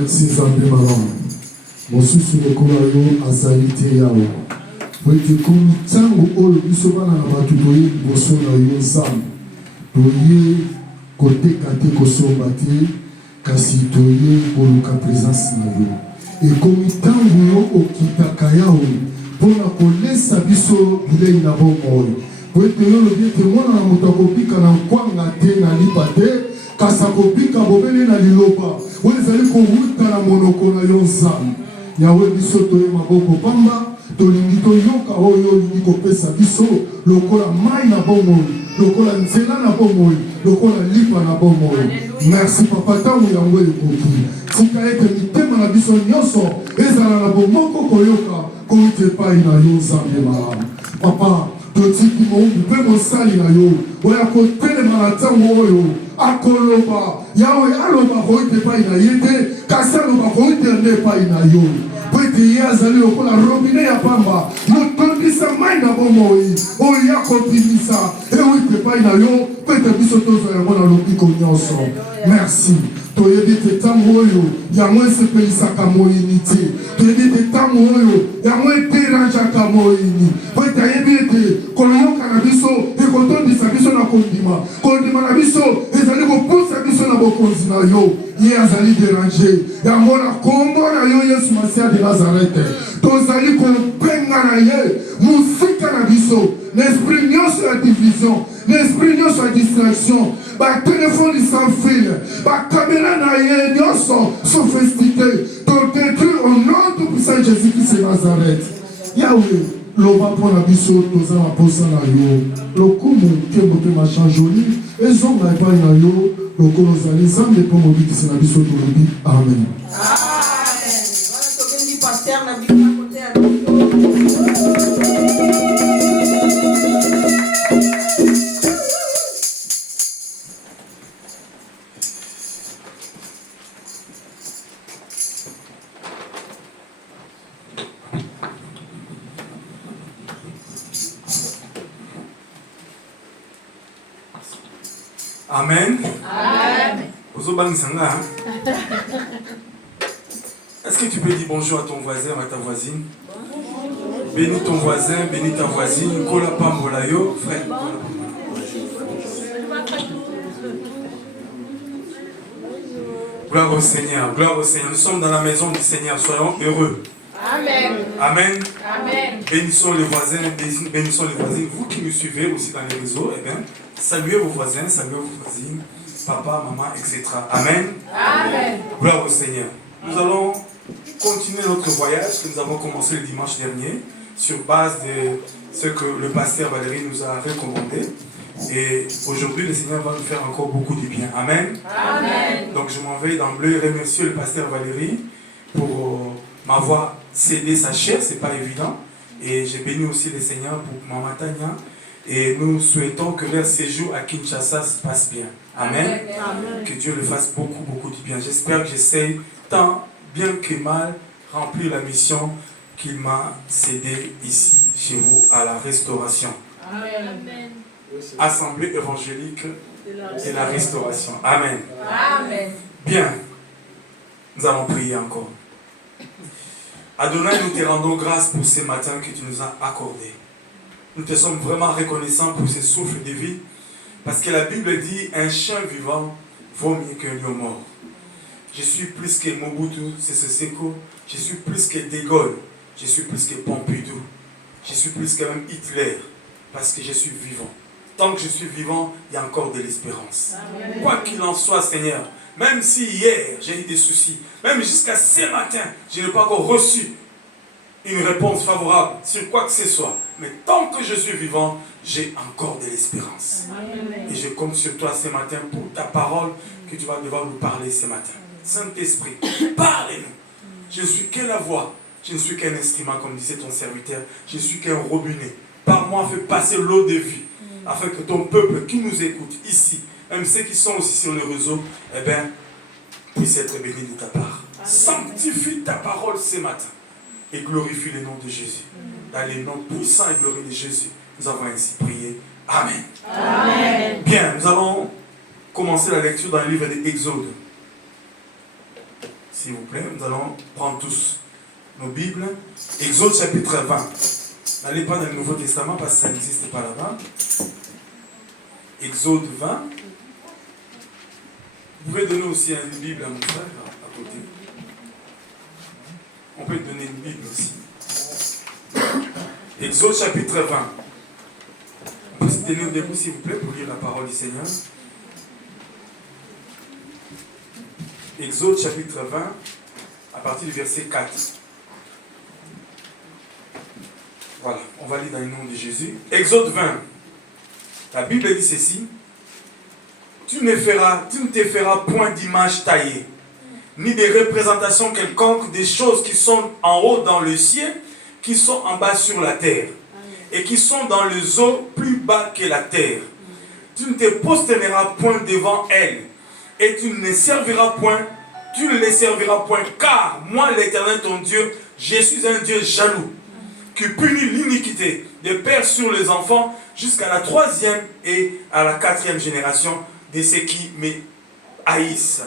Merci Zambé Maman. Mon souci de Koulayo a salité Yao. Pour que comme tango ol bisobana na batutoye boso na yo sam. Toye côté kate kosombate kasi toye pour la présence na yo. Et comme tango yo okitaka yao pour na kolesa biso bilei na bomoi. Pour que yo le bien que moi na mutakopika na kwanga te na lipate kasakopika bobele na liloba. Vous allez qu'on route dans la monoko na yonzam. Yahweh biso toye maboko pamba. tolingi toyoka oyo olingi kopesa biso lokola mai na bomoi, lokola nzela na bomoi, lokola lipa na bomoi. Merci papa ntango yango ekoki tika ete mitema na biso nyonso ezala na bomoko koyoka kouti epai na yo nzambe malamu. Papa totiki mowumbu mpe mosali na yo oya kotelema na ntango oyo akoloba yawe aloba kouti epai na ye te kasi aloba kouti nde epai na yo po ete ye azali lokola robine ya pamba motondisa mai na bomoi oyo ya kobimisa ewuti epai na yo po ete biso tozwa yango na lobiko nyonso. Merci. Toyebi te ntango oyo yango esepelisaka moyini te, toyebi te ntango oyo yango ederangeaka moyini po ete ayebi ete koyoka na biso ekotondisa biso na kondima, kondima na biso ezali kopusa biso na bokonzi na yo. Ye azali dérange yango na kombo na yo Yesu Masia de Nazarete tozali kobenga na ye musika na biso l'esprit nyonso ya division, l'esprit nyonso ya distraction, batelefone sans fil, bakamera na ye nyonso sophistiqué todétruire au nom tout puissant Jésus-Christ de Nazareth. Yahweh loba mpona biso toza na posa na yo lokumu nkembo mpe machan joli ezonga epai na yo lokolo ozali nzambe mpo mobikisi na biso tolobi amen. Wana tokendi paster na bima kote ya biso. Amen. Amen. Est-ce que tu peux dire bonjour à ton voisin, à ta voisine? Bénis ton voisin, bénis ta voisine. Kola pambolayo, frère. Gloire au Seigneur, gloire au Seigneur. Nous sommes dans la maison du Seigneur, soyons heureux. Amen. Amen. Amen. Bénissons les voisins, bénissons les voisines. Vous qui nous suivez aussi dans les réseaux, eh bien, saluez vos voisins, saluez vos voisines, papa, maman, etc. Amen. Amen. Gloire au Seigneur. Nous allons continuer notre voyage que nous avons commencé le dimanche dernier sur base de ce que le pasteur Valérie nous a recommandé. Et aujourd'hui, le Seigneur va nous faire encore beaucoup de bien. Amen. Amen. Donc je m'en vais d'emblée remercier le pasteur Valérie pour m'avoir cédé sa chair, c'est pas évident. Et j'ai béni aussi le Seigneur pour Maman Tania. Et nous souhaitons que leur séjour à Kinshasa se passe bien. Amen. Amen. Que Dieu le fasse beaucoup, beaucoup de bien. J'espère que j'essaie tant bien que mal remplir la mission qu'il m'a cédée ici, chez vous, à la restauration. Amen. Assemblée évangélique et la restauration. Amen. Amen. Bien. Nous allons prier encore. Adonai, nous te rendons grâce pour ce matin que tu nous as accordé. Nous te sommes vraiment reconnaissants pour ce souffle de vie, parce que la Bible dit un chien vivant vaut mieux qu'un lion mort. Je suis plus que Mobutu Sese Seko, je suis plus que De Gaulle, je suis plus que Pompidou, je suis plus que même Hitler, parce que je suis vivant. Tant que je suis vivant, il y a encore de l'espérance. Quoi qu'il en soit, Seigneur, même si hier j'ai eu des soucis, même jusqu'à ce matin, je n'ai pas encore reçu une réponse favorable sur quoi que ce soit, mais tant que je suis vivant, j'ai encore de l'espérance. Et je compte sur toi ce matin pour ta parole que tu vas devoir nous parler ce matin. Saint-Esprit, parlez-nous. Je ne suis que la voix, je ne suis qu'un instrument, comme disait ton serviteur, je suis qu'un robinet. Par moi, fais passer l'eau de vie, afin que ton peuple qui nous écoute ici, même ceux qui sont aussi sur le réseau, eh bien, puissent être bénis de ta part. Sanctifie ta parole ce matin et glorifie le nom de Jésus. Dans le nom puissant et glorieux de Jésus, nous avons ainsi prié. Amen. Amen. Bien, nous allons commencer la lecture dans le livre de Exode. S'il vous plaît, nous allons prendre tous nos Bibles. Exode chapitre 20. N'allez pas dans le Nouveau Testament parce que ça n'existe pas là-bas. Exode 20. Vous pouvez donner aussi une Bible à mon frère à côté. On peut donner une Bible aussi. Exode chapitre 20. On peut se tenir debout s'il vous plaît pour lire la parole du Seigneur. Exode chapitre 20 à partir du verset 4. Voilà, on va lire dans le nom de Jésus. Exode 20. La Bible dit ceci. Tu ne te feras point d'image taillée, ni de représentation quelconque des choses qui sont en haut dans le ciel, qui sont en bas sur la terre, et qui sont dans les eaux plus bas que la terre. Tu ne te prosterneras point devant elles, et tu ne les serviras point, car moi l'Éternel ton Dieu, je suis un Dieu jaloux, qui punit l'iniquité des pères sur les enfants jusqu'à la 3e et à la 4e génération de ceux qui me haïssent.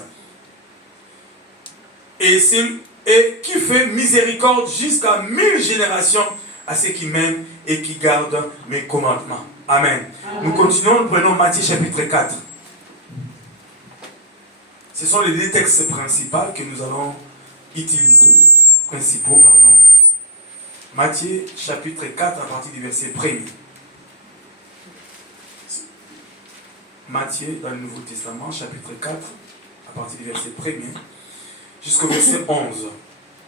Et qui fait miséricorde jusqu'à 1000 générations à ceux qui m'aiment et qui gardent mes commandements. Amen. Nous continuons, nous prenons Matthieu chapitre 4. Ce sont les deux textes principaux que nous allons utiliser. Principaux, pardon. Matthieu chapitre 4 à partir du verset 1er. Matthieu dans le Nouveau Testament, chapitre 4, à partir du verset 1er, jusqu'au verset 11.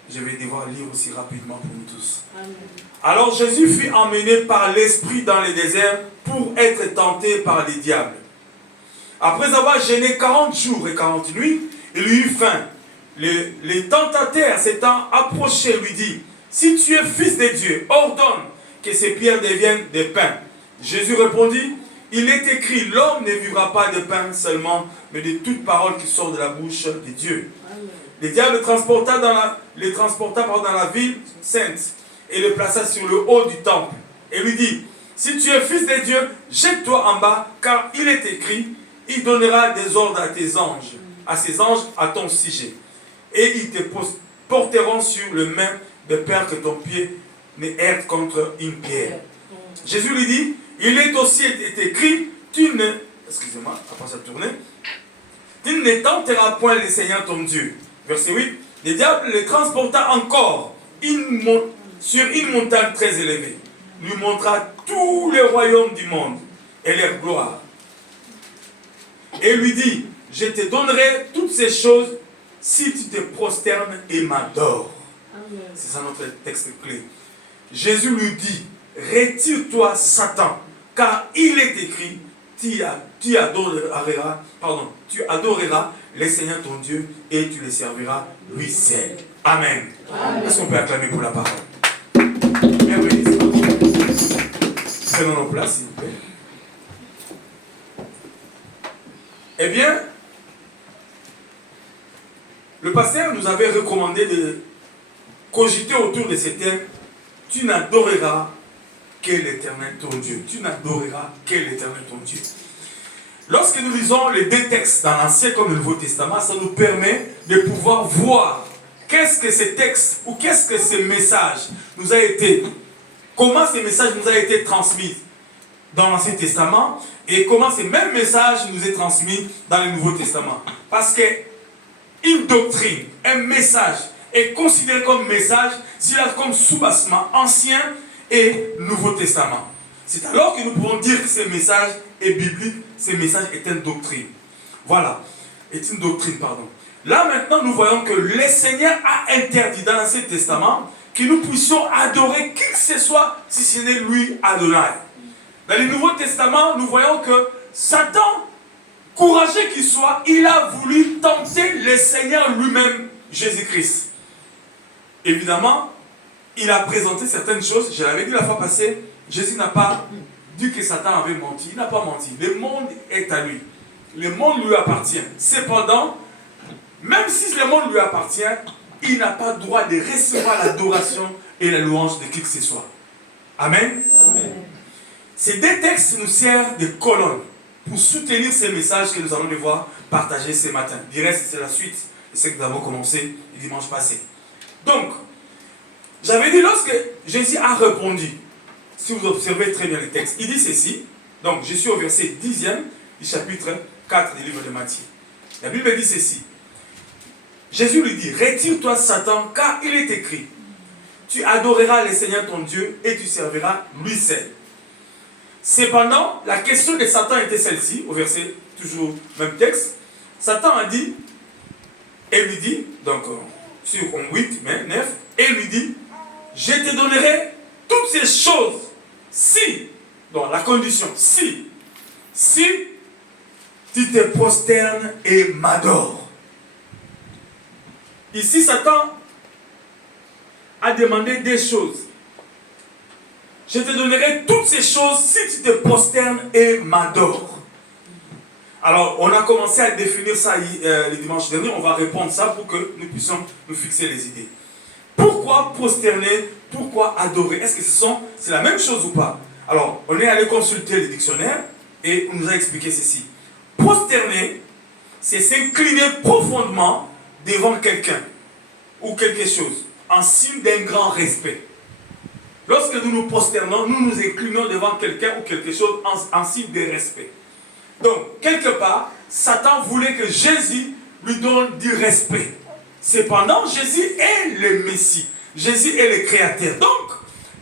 Je vais devoir lire aussi rapidement pour nous tous. Amen. Alors Jésus fut emmené par l'Esprit dans le désert pour être tenté par les diables. Après avoir jeûné 40 jours et 40 nuits, il eut faim. Les tentateurs s'étant approchés lui dit, si tu es fils de Dieu, ordonne que ces pierres deviennent des pains. Jésus répondit, il est écrit, l'homme ne vivra pas de pain seulement, mais de toute parole qui sort de la bouche de Dieu. Amen. Le diable les transporta dans la ville sainte et le plaça sur le haut du temple. Et lui dit, si tu es fils de Dieu, jette-toi en bas, car il est écrit, il donnera des ordres à tes anges, à ses anges à ton sujet. Et ils te porteront sur le main de peur que ton pied ne heurte contre une pierre. Jésus lui dit, il est aussi écrit, tu ne tenteras point le Seigneur ton Dieu. Verset 8, le diable les transporta encore sur une montagne très élevée, lui montra tous les royaumes du monde et leur gloire. Et lui dit, je te donnerai toutes ces choses si tu te prosternes et m'adores. C'est ça notre texte clé. Jésus lui dit, retire-toi Satan, car il est écrit, tu adoreras le Seigneur ton Dieu et tu le serviras lui seul. Amen. Amen. Est-ce qu'on peut acclamer pour la parole? Merveilleux. Prenons nos places, s'il vous plaît. Eh bien, le pasteur nous avait recommandé de cogiter autour de ces thèmes. Tu n'adoreras que l'Éternel ton Dieu. Tu n'adoreras que l'Éternel ton Dieu. Lorsque nous lisons les deux textes dans l'Ancien comme le Nouveau Testament, ça nous permet de pouvoir voir qu'est-ce que ces textes ou qu'est-ce que ces messages nous a été, comment ces messages nous a été transmis dans l'Ancien Testament et comment ces mêmes messages nous est transmis dans le Nouveau Testament. Parce que une doctrine, un message est considéré comme message s'il a comme soubassement Ancien et Nouveau Testament. C'est alors que nous pouvons dire que ce message est biblique, ce message est une doctrine. Voilà, est une doctrine, pardon. Là maintenant, nous voyons que le Seigneur a interdit dans l'Ancien Testament que nous puissions adorer qui que ce soit si ce n'est lui, Adonai. Dans le Nouveau Testament, nous voyons que Satan, courageux qu'il soit, il a voulu tenter le Seigneur lui-même, Jésus-Christ. Évidemment, il a présenté certaines choses. Je l'avais dit la fois passée, Jésus n'a pas dit que Satan avait menti. Il n'a pas menti. Le monde est à lui. Le monde lui appartient. Cependant, même si le monde lui appartient, il n'a pas le droit de recevoir l'adoration et la louange de qui que ce soit. Amen. Amen. Ces deux textes nous servent de colonne pour soutenir ces messages que nous allons devoir partager ce matin. Du reste, c'est la suite de ce que nous avons commencé le dimanche passé. Donc, j'avais dit lorsque Jésus a répondu, si vous observez très bien le texte, il dit ceci. Donc, je suis au verset 10e du chapitre 4 du livre de Matthieu. La Bible dit ceci. Jésus lui dit, retire-toi Satan, car il est écrit, tu adoreras le Seigneur ton Dieu et tu serviras lui seul. Cependant, la question de Satan était celle-ci, au verset, toujours même texte. Satan a dit, et lui dit, donc sur 8, 9, et lui dit, je te donnerai toutes ces choses, si, dans la condition, si tu te prosternes et m'adores. Ici, Satan a demandé des choses. Je te donnerai toutes ces choses si tu te prosternes et m'adores. Alors, on a commencé à définir ça le dimanche dernier. On va répondre ça pour que nous puissions nous fixer les idées. Pourquoi prosterner? Pourquoi adorer? Est-ce que c'est la même chose ou pas? Alors, on est allé consulter le dictionnaire et on nous a expliqué ceci. Prosterner, c'est s'incliner profondément devant quelqu'un ou quelque chose en signe d'un grand respect. Lorsque nous nous prosternons, nous nous inclinons devant quelqu'un ou quelque chose en signe de respect. Donc, quelque part, Satan voulait que Jésus lui donne du respect. Cependant, Jésus est le Messie. Jésus est le Créateur. Donc,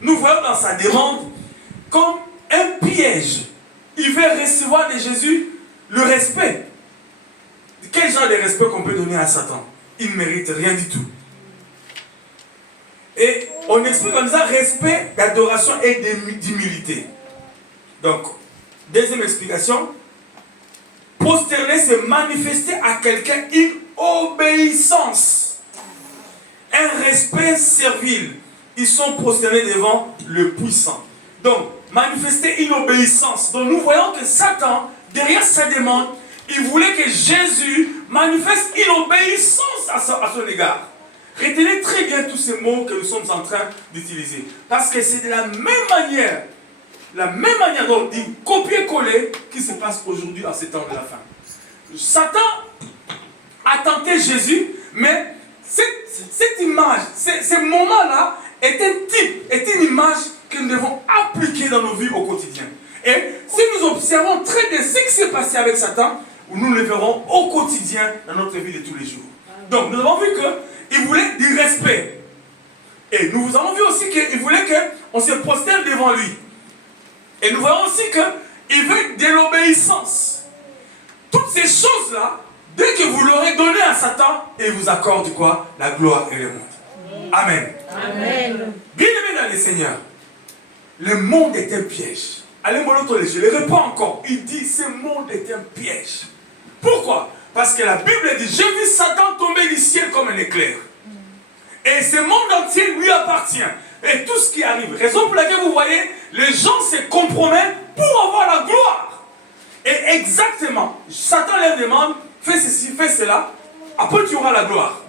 nous voyons dans sa demande comme un piège. Il veut recevoir de Jésus le respect. Quel genre de respect qu'on peut donner à Satan? Il ne mérite rien du tout. Et on explique comme ça, respect, d'adoration et d'humilité. Donc, deuxième explication, prosterner, c'est manifester à quelqu'un une obéissance, un respect servile. Ils sont prosternés devant le puissant. Donc, manifester une obéissance. Donc, nous voyons que Satan, derrière sa demande, il voulait que Jésus manifeste une obéissance à son égard. Retenez très bien tous ces mots que nous sommes en train d'utiliser. Parce que c'est de la même manière donc, du copier-coller qui se passe aujourd'hui à ce temps de la fin. Satan a tenté Jésus, mais cette image, ce moment-là est un type, est une image que nous devons appliquer dans nos vies au quotidien. Et si nous observons très bien ce qui s'est passé avec Satan, nous le verrons au quotidien dans notre vie de tous les jours. Donc nous avons vu qu'il voulait du respect. Et nous avons vu aussi qu'il voulait qu'on se prosterne devant lui. Et nous voyons aussi qu'il veut de l'obéissance. Toutes ces choses-là, dès que vous l'aurez donné à Satan, il vous accorde quoi? La gloire et le monde. Amen. Amen. Bien-aimés dans le Seigneur, le monde est un piège. Allez, je le réponds encore. Il dit, ce monde est un piège. Pourquoi? Parce que la Bible dit, j'ai vu Satan tomber du ciel comme un éclair. Et ce monde entier lui appartient. Et tout ce qui arrive. Raison pour laquelle vous voyez, les gens se compromettent pour avoir la gloire. Et exactement, Satan leur demande, fais ceci, fais cela, après tu auras la gloire.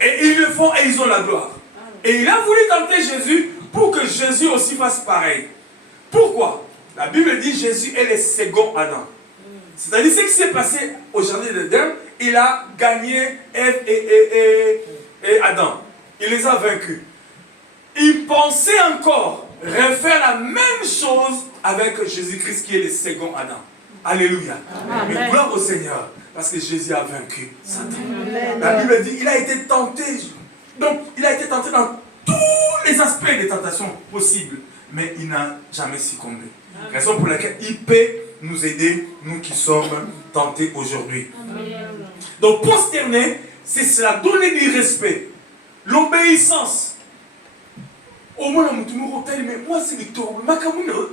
Et ils le font et ils ont la gloire. Et il a voulu tenter Jésus pour que Jésus aussi fasse pareil. Pourquoi? La Bible dit Jésus est le second Adam. C'est-à-dire ce qui s'est passé au jardin d'Éden, il a gagné Ève et Adam. Il les a vaincus. Il pensait encore refaire la même chose avec Jésus-Christ qui est le second Adam. Alléluia. Mais gloire au Seigneur, parce que Jésus a vaincu Satan. Amen. La Bible dit il a été tenté. Donc, il a été tenté dans tous les aspects des tentations possibles, mais il n'a jamais succombé. Raison pour laquelle il peut nous aider, nous qui sommes tentés aujourd'hui. Donc, prosterner, c'est cela, donner du respect, l'obéissance. Au moins, mais moi, c'est Victor.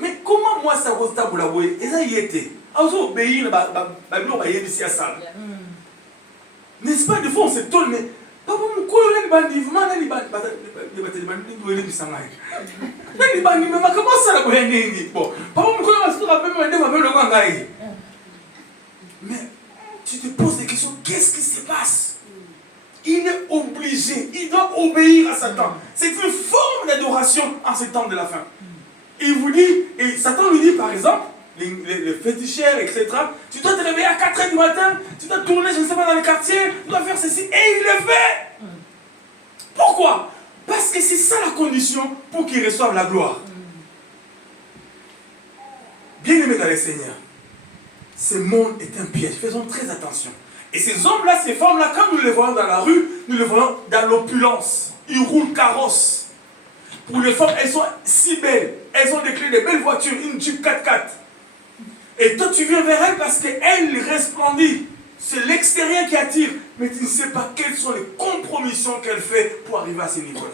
Mais comment moi, ça va se tabouler? Et ça y était. Obéir, n'est-ce pas, des fois, on se tourne, mais papa, comment ça mais tu te poses des questions, qu'est-ce qui se passe? Il est obligé, il doit obéir à Satan. C'est une forme d'adoration en ce temps de la fin. Il vous dit, et Satan lui dit par exemple, les féticheurs, etc., tu dois te réveiller à 4h du matin, tu dois tourner, je ne sais pas, dans le quartier, tu dois faire ceci, et il le fait. Pourquoi? Parce que c'est ça la condition pour qu'il reçoive la gloire. Bien-aimés dans le Seigneur, ce monde est un piège, faisons très attention. Et ces hommes-là, ces femmes-là, quand nous les voyons dans la rue, nous les voyons dans l'opulence. Ils roulent carrosse. Pour les femmes, elles sont si belles. Elles ont des clés de belles voitures, une Jeep 4x4. Et toi, tu viens vers elles parce qu'elles resplendissent. C'est l'extérieur qui attire. Mais tu ne sais pas quelles sont les compromissions qu'elle fait pour arriver à ces niveaux-là.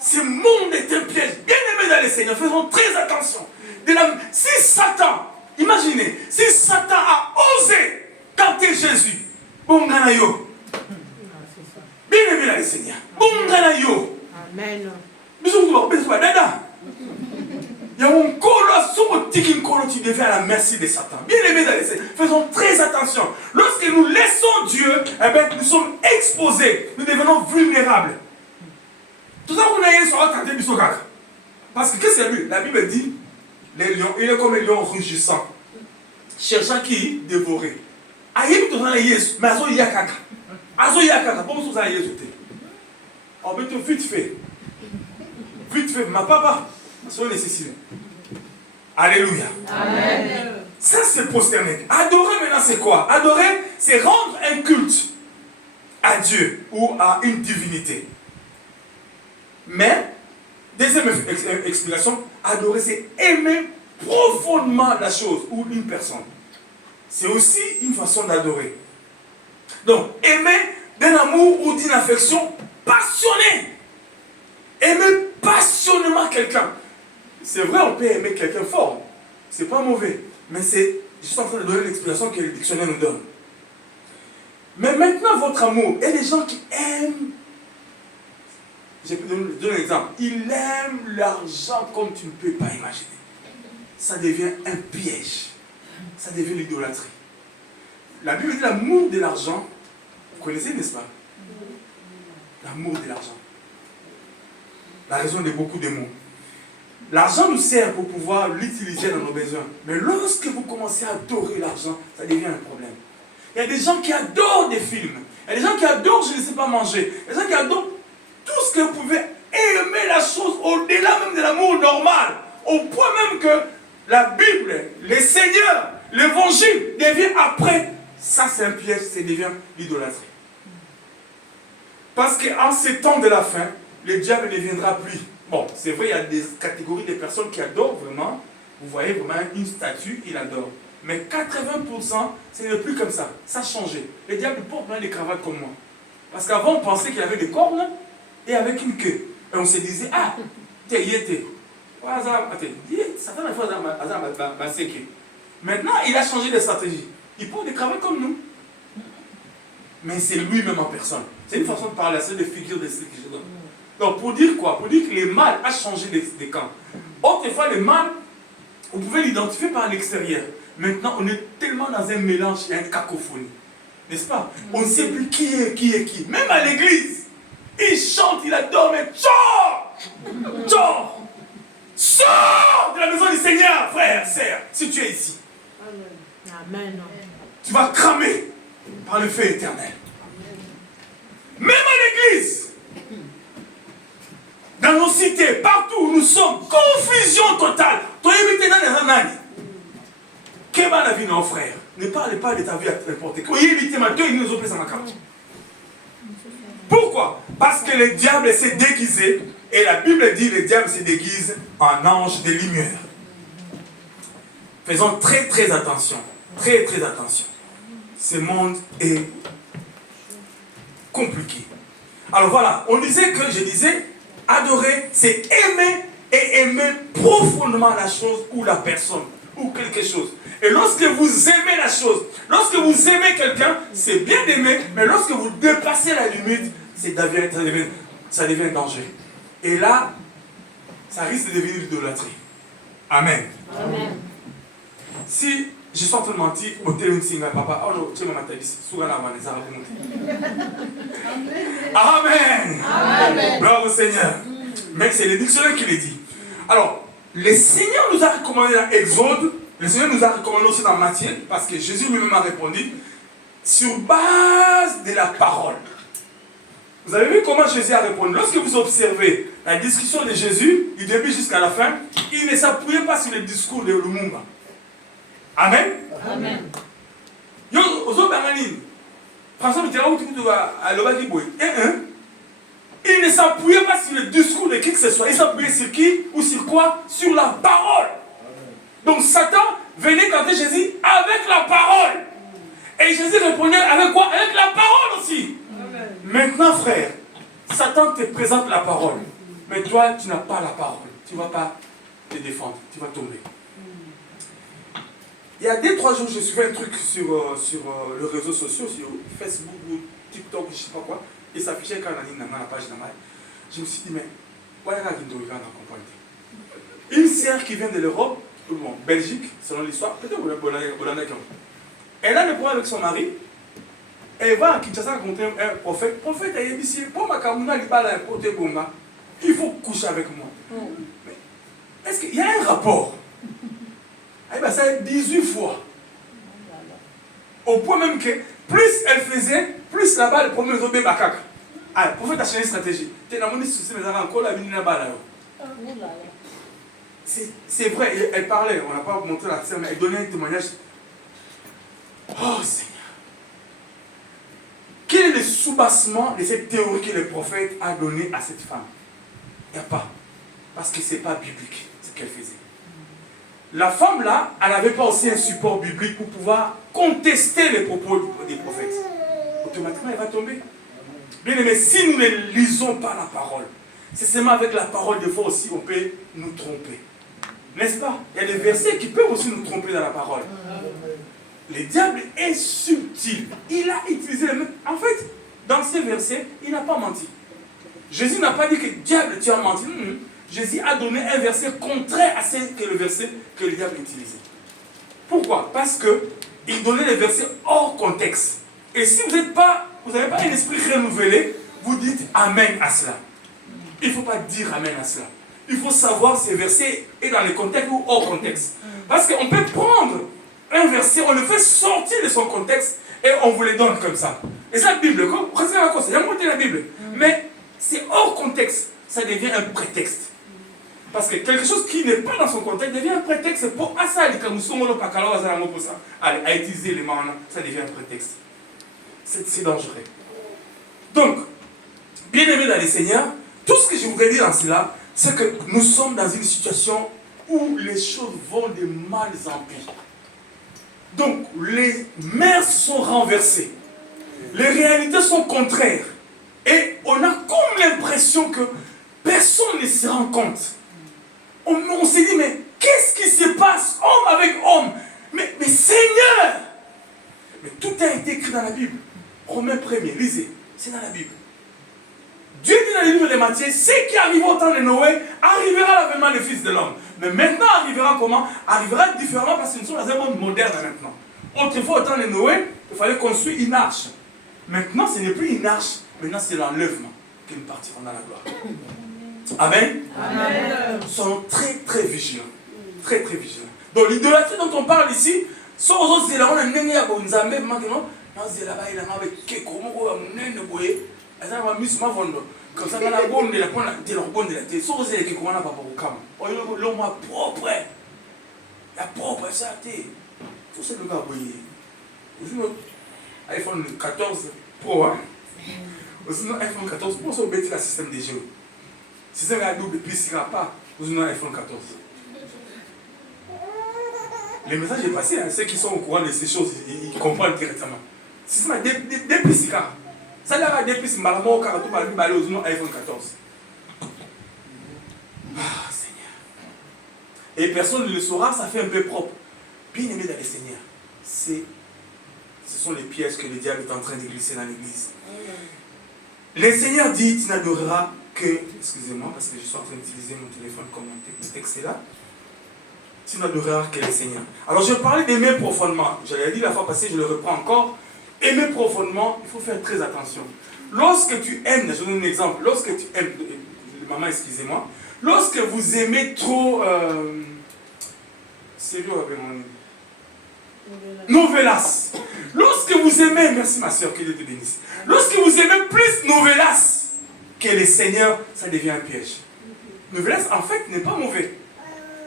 Ce monde est un piège. Bien aimé dans les Seigneurs, faisons très attention. Si Satan, imaginez, si Satan a osé tenter Jésus, bon ganayo. Bien aimé dans les Seigneurs, bon ganayo. Amen. Bisous, dada. Il y a un colo, tu deviens à la merci de Satan. Bien aimé dans les Seigneurs, faisons très attention. Lorsque nous laissons Dieu, eh bien, nous sommes exposés, nous devenons vulnérables. Tout ça, on a eu sur la tente de parce que qu'est-ce que c'est lui? La Bible dit, les lions, il est comme les lions rugissants, cherchant qui dévorer. Aïe, tout ça, mais azo yakaka. Azo yakaka, comment tout ça, on met tout vite fait. Vite fait, ma papa, c'est nécessaire. Alléluia. Amen. Ça, c'est prosterner. Adorer maintenant, c'est quoi? Adorer, c'est rendre un culte à Dieu ou à une divinité. Mais, deuxième explication, adorer, c'est aimer profondément la chose ou une personne. C'est aussi une façon d'adorer. Donc, aimer d'un amour ou d'une affection passionnée. Aimer passionnément quelqu'un. C'est vrai, on peut aimer quelqu'un fort. C'est pas mauvais. Mais c'est, je suis en train de donner l'explication que le dictionnaire nous donne. Mais maintenant, votre amour, et les gens qui aiment, je vais vous donner un exemple. Ils aiment l'argent comme tu ne peux pas imaginer. Ça devient un piège. Ça devient l'idolâtrie. La Bible dit l'amour de l'argent. Vous connaissez, n'est-ce pas? L'amour de l'argent. La raison de beaucoup de mots. L'argent nous sert pour pouvoir l'utiliser dans nos besoins. Mais lorsque vous commencez à adorer l'argent, ça devient un problème. Il y a des gens qui adorent des films. Il y a des gens qui adorent, je ne sais pas manger. Il y a des gens qui adorent tout ce que vous pouvez aimer la chose au-delà même de l'amour normal. Au point même que la Bible, les seigneurs, l'évangile devient après. Ça c'est un piège, ça devient l'idolâtrie. Parce qu'en ces temps de la fin, le diable ne viendra plus. Bon, c'est vrai, il y a des catégories de personnes qui adorent vraiment. Vous voyez vraiment une statue, il adore. Mais 80%, ce n'est plus comme ça. Ça a changé. Le diable porte même des cravates comme moi. Parce qu'avant, on pensait qu'il avait des cornes et avec une queue. Et on se disait, ah, t'es yété. Maintenant, il a changé de stratégie. Il porte des cravates comme nous. Mais c'est lui-même en personne. C'est une façon de parler, c'est des figures de ce que je donne. Donc, pour dire quoi? Pour dire que le mal a changé des camps. Autrefois, le mal, vous pouvez l'identifier par l'extérieur. Maintenant, on est tellement dans un mélange et une cacophonie. N'est-ce pas? On ne sait plus qui est qui. Même à l'église, il chante, il adore, mais sors! Sors! Sors de la maison du Seigneur, frère, sœur, si tu es ici. Amen. Tu vas cramer par le feu éternel. Même à l'église, dans nos cités, partout où nous sommes, confusion totale. Toi, évitez dans les ranani. Qu'est-ce que la vie de nos frères? Ne parlez pas de ta vie à n'importe quoi. Évitez ma deux, ils nous ont pris ma carte. Pourquoi? Parce que le diable s'est déguisé, et la Bible dit que le diable se déguise en ange de lumière. Faisons très très attention. Très très attention. Ce monde est compliqué. Alors voilà, je disais, adorer, c'est aimer et aimer profondément la chose ou la personne ou quelque chose. Et lorsque vous aimez la chose, lorsque vous aimez quelqu'un, c'est bien d'aimer, mais lorsque vous dépassez la limite, ça devient un danger. Et là, ça risque de devenir l'idolâtrie. Amen. Amen. Si je suis en train de mentir, au téléphone, papa, oh non, tu m'as dit, souvent la main, ça va remonter. Amen. Amen. Bravo Seigneur. Mais c'est le dictionnaire qui le dit. Alors, le Seigneur nous a recommandé dans Exode, le Seigneur nous a recommandé aussi dans Matthieu, parce que Jésus lui-même a répondu, sur base de la parole. Vous avez vu comment Jésus a répondu? Lorsque vous observez la discussion de Jésus, du début jusqu'à la fin, il ne s'appuyait pas sur le discours de Lumumba. Amen. Amen. Yo, François Mitterrand, il ne s'appuyait pas sur le discours de qui que ce soit. Il s'appuyait sur qui ou sur quoi? Sur la parole. Donc Satan venait tenter Jésus avec la parole. Et Jésus répondait avec quoi? Avec la parole aussi. Amen. Maintenant, frère, Satan te présente la parole. Mais toi, tu n'as pas la parole. Tu ne vas pas te défendre. Tu vas tomber. Il y a 2-3 jours, je suivais un truc sur les réseaux sociaux, sur Facebook ou TikTok, je ne sais pas quoi. Et ça affichait quand on a dit dans la page normale. Je me suis dit, mais, voilà, une sœur qui vient de l'Europe, bon, Belgique, selon l'histoire, peut-être elle a le problème avec son mari. Elle va à Kinshasa rencontrer un prophète. Le prophète a dit, pour ma camouna, il faut coucher avec moi. Mais est-ce qu'il y a un rapport? Eh bien, ça a 18 fois. Au point même que, plus elle faisait, plus là-bas, le problème est bakak. Ah, le prophète a changé de stratégie. C'est vrai, elle parlait, on n'a pas montré la scène, mais elle donnait un témoignage. Oh Seigneur! Quel est le soubassement de cette théorie que le prophète a donnée à cette femme? Il n'y a pas. Parce que ce n'est pas biblique, ce qu'elle faisait. La femme là, elle n'avait pas aussi un support biblique pour pouvoir contester les propos des prophètes. Automatiquement, elle va tomber. Bien aimé, si nous ne lisons pas la parole, c'est seulement avec la parole de foi aussi on peut nous tromper. N'est-ce pas? Il y a des versets qui peuvent aussi nous tromper dans la parole. Le diable est subtil. Il a utilisé le même. En fait, dans ces versets, il n'a pas menti. Jésus n'a pas dit que diable, tu as menti. Jésus a donné un verset contraire à ce que le verset que le diable utilisait. Pourquoi? Parce qu'il donnait les versets hors contexte. Et si vous n'avez pas un esprit renouvelé, vous dites Amen à cela. Il ne faut pas dire Amen à cela. Il faut savoir si ces versets est dans le contexte ou hors contexte. Parce qu'on peut prendre un verset, on le fait sortir de son contexte et on vous le donne comme ça. Et ça, la Bible, c'est la Bible. Mais c'est hors contexte, ça devient un prétexte. Parce que quelque chose qui n'est pas dans son contexte devient un prétexte pour à utiliser les mains, ça devient un prétexte. C'est dangereux. Donc, bien aimé dans les Seigneurs, tout ce que je voudrais dire dans cela, c'est que nous sommes dans une situation où les choses vont de mal en pire. Donc, les mers sont renversées. Les réalités sont contraires. Et on a comme l'impression que personne ne se rend compte. On s'est dit, mais qu'est-ce qui se passe, homme avec homme? Mais Seigneur! Mais tout a été écrit dans la Bible. Romains 1er, lisez, c'est dans la Bible. Dieu dit dans le livre de Matthieu, ce qui arriva au temps de Noé, arrivera à l'avènement du Fils de l'homme. Mais maintenant, arrivera comment? Arrivera différemment parce que nous sommes dans un monde moderne maintenant. Autrefois, au temps de Noé, il fallait construire une arche. Maintenant, ce n'est plus une arche, maintenant c'est l'enlèvement que nous partirons dans la gloire. Amen. Amen. Soyons très très vigilants. Très très vigilants. Donc l'idolâtrie dont on parle ici, sans autres éléments, on a un nzambe maintenant. Comme ça, dans la bonne de la bonne de la bonne de la tête. Sans oser que comment on n'a pas pour cam. L'homme propre. La propre ça t'es. Tout ce que vous voyez. iPhone 14 Pro. Sinon iPhone 14 Pro, c'est le système des jeux. Si c'est un double puis il n'y a pas, vous avez un iPhone 14. Le message est passé, hein. Ceux qui sont au courant de ces choses, ils comprennent directement. Si c'est un deux ça a des pistes, marmot, car tout va lui baler aux iPhone 14. Ah, Seigneur. Et personne ne le saura, ça fait un peu propre. Bien aimé dans les Seigneurs, ce sont les pièges que le diable est en train de glisser dans l'église. Le Seigneur dit, tu n'adoreras que, excusez-moi parce que je suis en train d'utiliser mon téléphone comme mon texte est là, tu n'adoreras que le Seigneur. Alors je parlais d'aimer profondément, j'avais dit la fois passée, je le reprends encore, aimer profondément, il faut faire très attention. Lorsque tu aimes, je donne un exemple, lorsque tu aimes, maman excusez-moi, lorsque vous aimez trop, sérieux avec mon novelas. Lorsque vous aimez, merci ma soeur, que Dieu te bénisse. Lorsque vous aimez plus novelas que le Seigneur, ça devient un piège. Novelas, en fait, n'est pas mauvais.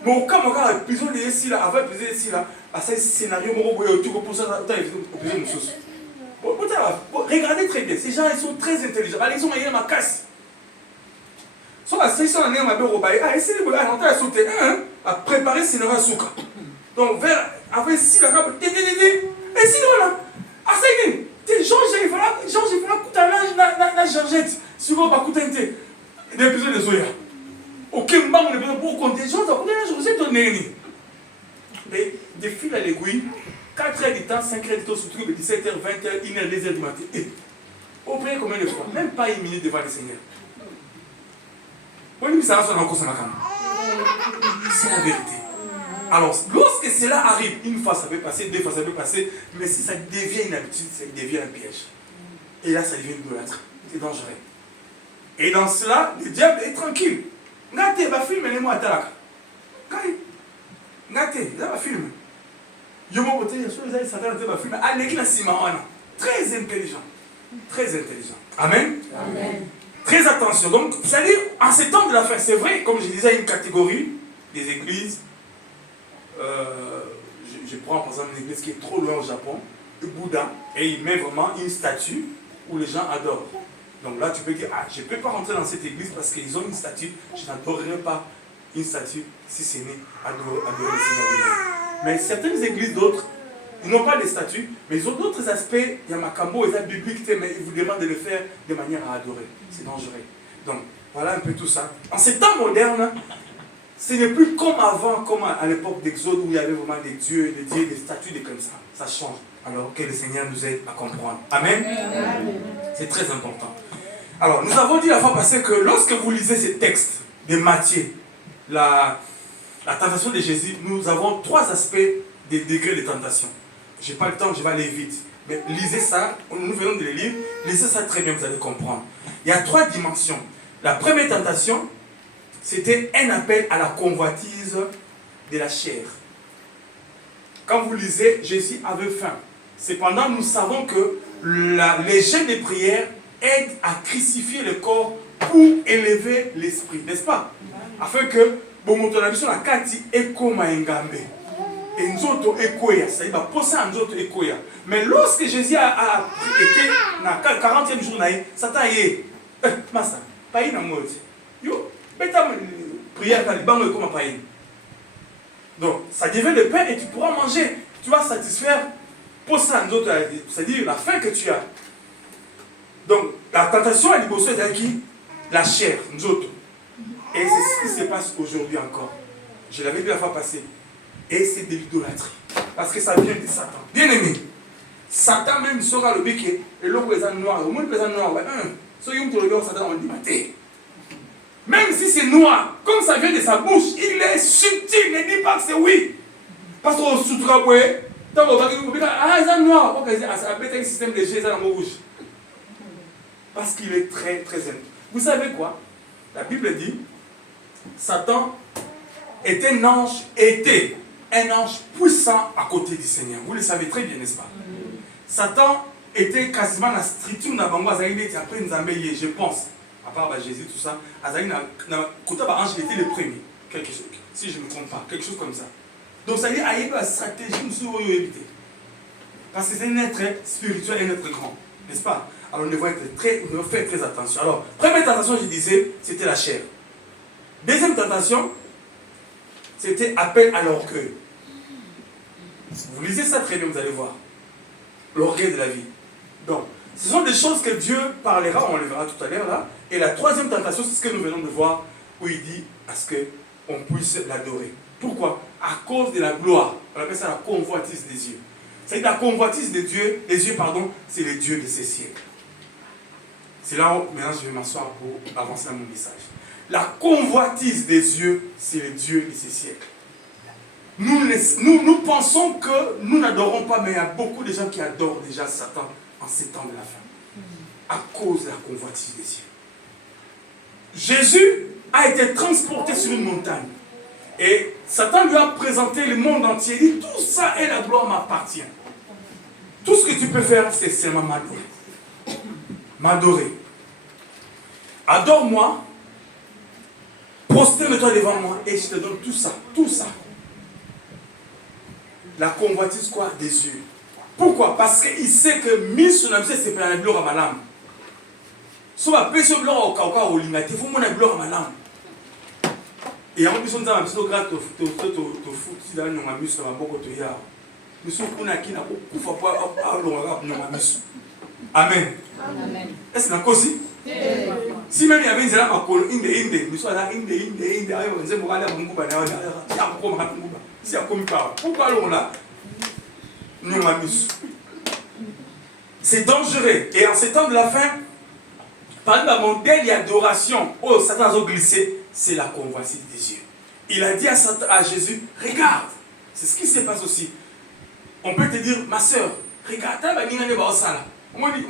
Mais au cas où l'épisode est ici, là, avant l'épisode ici, là, à ce scénario, regardez très bien, ces gens, ils sont très intelligents. Ils sont ma casse. Ils sont à préparer le scénario à Souka. Donc, vers, avec si la cape, et sinon là, à ça, Georges, il faut la couper à la Georgette, sur le bas couper l'épisode de Zoya. 5h, surtout 17h, 20h, 1h, 2h du matin. Et on prie combien de fois? Même pas 1 minute devant le Seigneur. C'est la vérité. Alors, lorsque cela arrive, une fois ça peut passer, 2 fois ça peut passer, mais si ça devient une habitude, ça devient un piège. Et là, ça devient une idolâtrie. C'est dangereux. Et dans cela, le diable est tranquille. Ngate, va filmer les mots à Talaka. Ngate, va filmer. Yomo Bote, il y a des Satan qui va filmer. Allez, la Simawana. Très intelligent. Très intelligent. Amen. Amen. Très attention. Donc, c'est-à-dire, en ces temps de la fin, c'est vrai, comme je disais, une catégorie des églises. Je prends par exemple une église qui est trop loin au Japon, le Bouddha, et il met vraiment une statue où les gens adorent. Donc là, tu peux dire, ah, je ne peux pas rentrer dans cette église parce qu'ils ont une statue, je n'adorerai pas une statue si ce n'est adorer le Seigneur. Mais certaines églises, d'autres, ils n'ont pas de statues, mais ils ont d'autres aspects. Il y a Makambo, il y a biblique, mais ils vous demandent de le faire de manière à adorer. C'est dangereux. Donc, voilà un peu tout ça. En ces temps modernes, ce n'est plus comme avant, comme à l'époque d'Exode, où il y avait vraiment des dieux, des statues, des comme ça. Ça change. Alors que le Seigneur nous aide à comprendre. Amen. C'est très important. Alors, nous avons dit la fois passée que lorsque vous lisez ces textes de Matthieu, la tentation de Jésus, nous avons 3 aspects des degrés de tentation. Je n'ai pas le temps, je vais aller vite. Mais lisez ça, nous venons de les lire, lisez ça très bien, vous allez comprendre. Il y a 3 dimensions. La première tentation, c'était un appel à la convoitise de la chair. Quand vous lisez, Jésus avait faim. Cependant, nous savons que les jeûnes de prière aident à crucifier le corps pour élever l'esprit, n'est-ce pas? Afin que, bon, mon habitude, la kati ekoma engambe. Et nzoto ekoya, c'est-à-dire, poser un nzoto ekoya. Mais lorsque Jésus a été dans le 40e jour, Satan est, Massa, pas une mode. Yo, prière dans les bancs comme un païen. Donc, ça devient le pain et tu pourras manger. Tu vas satisfaire pour ça, c'est-à-dire la faim que tu as. Donc, la tentation à l'Ibosso est avec qui? La chair, nzoto. Et c'est ce qui se passe aujourd'hui encore. Je l'avais dit la fois passée. Et c'est de l'idolâtrie. Parce que ça vient de Satan. Bien aimé. Satan même sera le béquet. Et l'eau présente noir. Au moins présente noir. Soyons pour le gars, Satan on dit maté. Même si c'est noir, comme ça vient de sa bouche, il est subtil. Ne dis pas que c'est oui. Parce qu'on se soutra, ouais. Ah, c'est noir. Ça peut être un système de G, ça rouge. Parce qu'il est très, très important. Vous savez quoi? La Bible dit, Satan était un ange puissant à côté du Seigneur. Vous le savez très bien, n'est-ce pas? Satan était quasiment la structure de Bango Azaïd, après Nzambeye, je pense, à part Jésus, tout ça. Azaïd, côté ange, il était le premier. Quelque chose, si je ne me trompe pas, quelque chose comme ça. Donc ça veut dire qu'il y a une stratégie, parce que c'est un être spirituel et un être grand, n'est-ce pas? Alors, nous devons faire très attention. Alors, première tentation, je disais, c'était la chair. Deuxième tentation, c'était appel à l'orgueil. Vous lisez ça très bien, vous allez voir. L'orgueil de la vie. Donc, ce sont des choses que Dieu parlera, on le verra tout à l'heure là. Et la troisième tentation, c'est ce que nous venons de voir, où il dit à ce qu'on puisse l'adorer. Pourquoi? À cause de la gloire. On appelle ça la convoitise des yeux. C'est-à-dire la convoitise des yeux, c'est les dieux de ces siècles. C'est là où maintenant je vais m'asseoir pour avancer dans mon message. La convoitise des yeux, c'est les dieux de ces siècles. Nous pensons que nous n'adorons pas, mais il y a beaucoup de gens qui adorent déjà Satan en ces temps de la fin. À cause de la convoitise des yeux. Jésus a été transporté sur une montagne. Et Satan lui a présenté le monde entier. Il dit, tout ça et la gloire m'appartient. Tout ce que tu peux faire, c'est seulement m'adorer. M'adorer. Adore-moi. Prosterne-toi devant moi et je te donne tout ça. Tout ça. La convoitise quoi? Des yeux. Pourquoi? Parce qu'il sait que mise sur la c'est pour la gloire à ma lame. Si on va payer sur gloire au cauca au lingati, il faut mon gloire à ma lame. Et en plus, on a un petit peu grave de foot, si dans un mus, on va beaucoup te dire. Nous sommes pour qui n'a pas Amen. Est-ce que c'est aussi? Si même il y avait une zéla ma colo, inde, nous sommes là, inde, on s'est moral à mon gouba, si à comme pas. Pourquoi l'on là? C'est dangereux. Et en ces temps de la fin, parmi le modèle d'adoration, oh, Satan a glissé, c'est la convoitise des yeux. Il a dit à Jésus, regarde. C'est ce qui se passe aussi. On peut te dire, ma soeur, regarde, tu as mis un débat au sala. Moi, je dis,